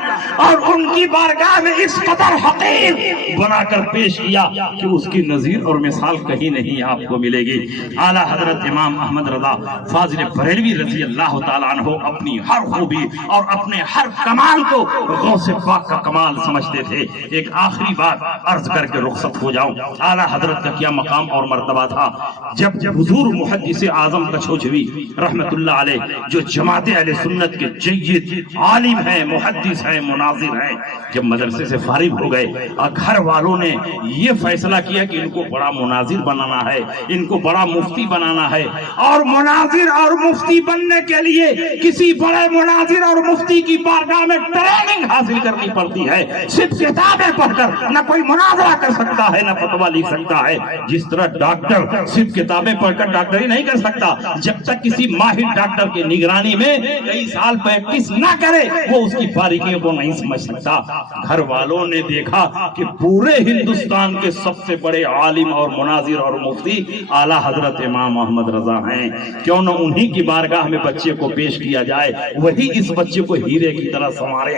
اور ان کی بارگاہ میں اس قدر حقیر بنا کر پیش کیا کہ اس کی نظیر اور مثال کہیں نہیں آپ کو ملے گی۔ اعلیٰ حضرت امام احمد رضا فاضل بریلوی رضی اللہ تعالیٰ عنہ اپنی ہر خوبی اور اپنے ہر کمال کو غوث پاک کا کمال سمجھتے تھے۔ ایک آخری بات عرض کر کے رخصت ہو جاؤں، اعلیٰ حضرت کا کیا مقام اور مرتبہ تھا۔ جب حضور محدث اعظم کچھوچھوی رحمت اللہ علیہ جو جماعت اہل سنت کے جید عالم ہیں، محدث ہیں، مناظر ہیں، جب مدرسے سے فارغ ہو گئے اور گھر والوں نے یہ فیصلہ کیا کہ ان کو بڑا مناظر بنانا ہے، ان کو بڑا مفتی بنانا ہے، اور مناظر اور مفتی بننے کے لیے کسی بڑے مناظر اور مفتی کی بارگاہ میں ٹریننگ حاصل کرنی پڑتی ہے، صرف کتابیں پڑھ کر نہ کوئی مناظرہ کر سکتا ہے نہ فتویٰ لکھ سکتا ہے۔ جس طرح ڈاکٹر صرف کتابیں پڑھ کر ڈاکٹری نہیں کر سکتا، جب تک کسی ماہر ڈاکٹر کی نگرانی میں کئی سال پریکٹس نہ کرے وہ اس کی باریکیوں کو نہیں سمجھ سکتا۔ گھر والوں نے دیکھا کہ پورے ہندوستان کے سب سے بڑے عالم اور مناظر اور مفتی اعلیٰ حضرت امام احمد رضا ہیں، کیوں نہ انہی کی بارگاہ میں بچے کو پیش کیا جائے، وہی اس بچے کو ہیرے کی طرح سنوارے۔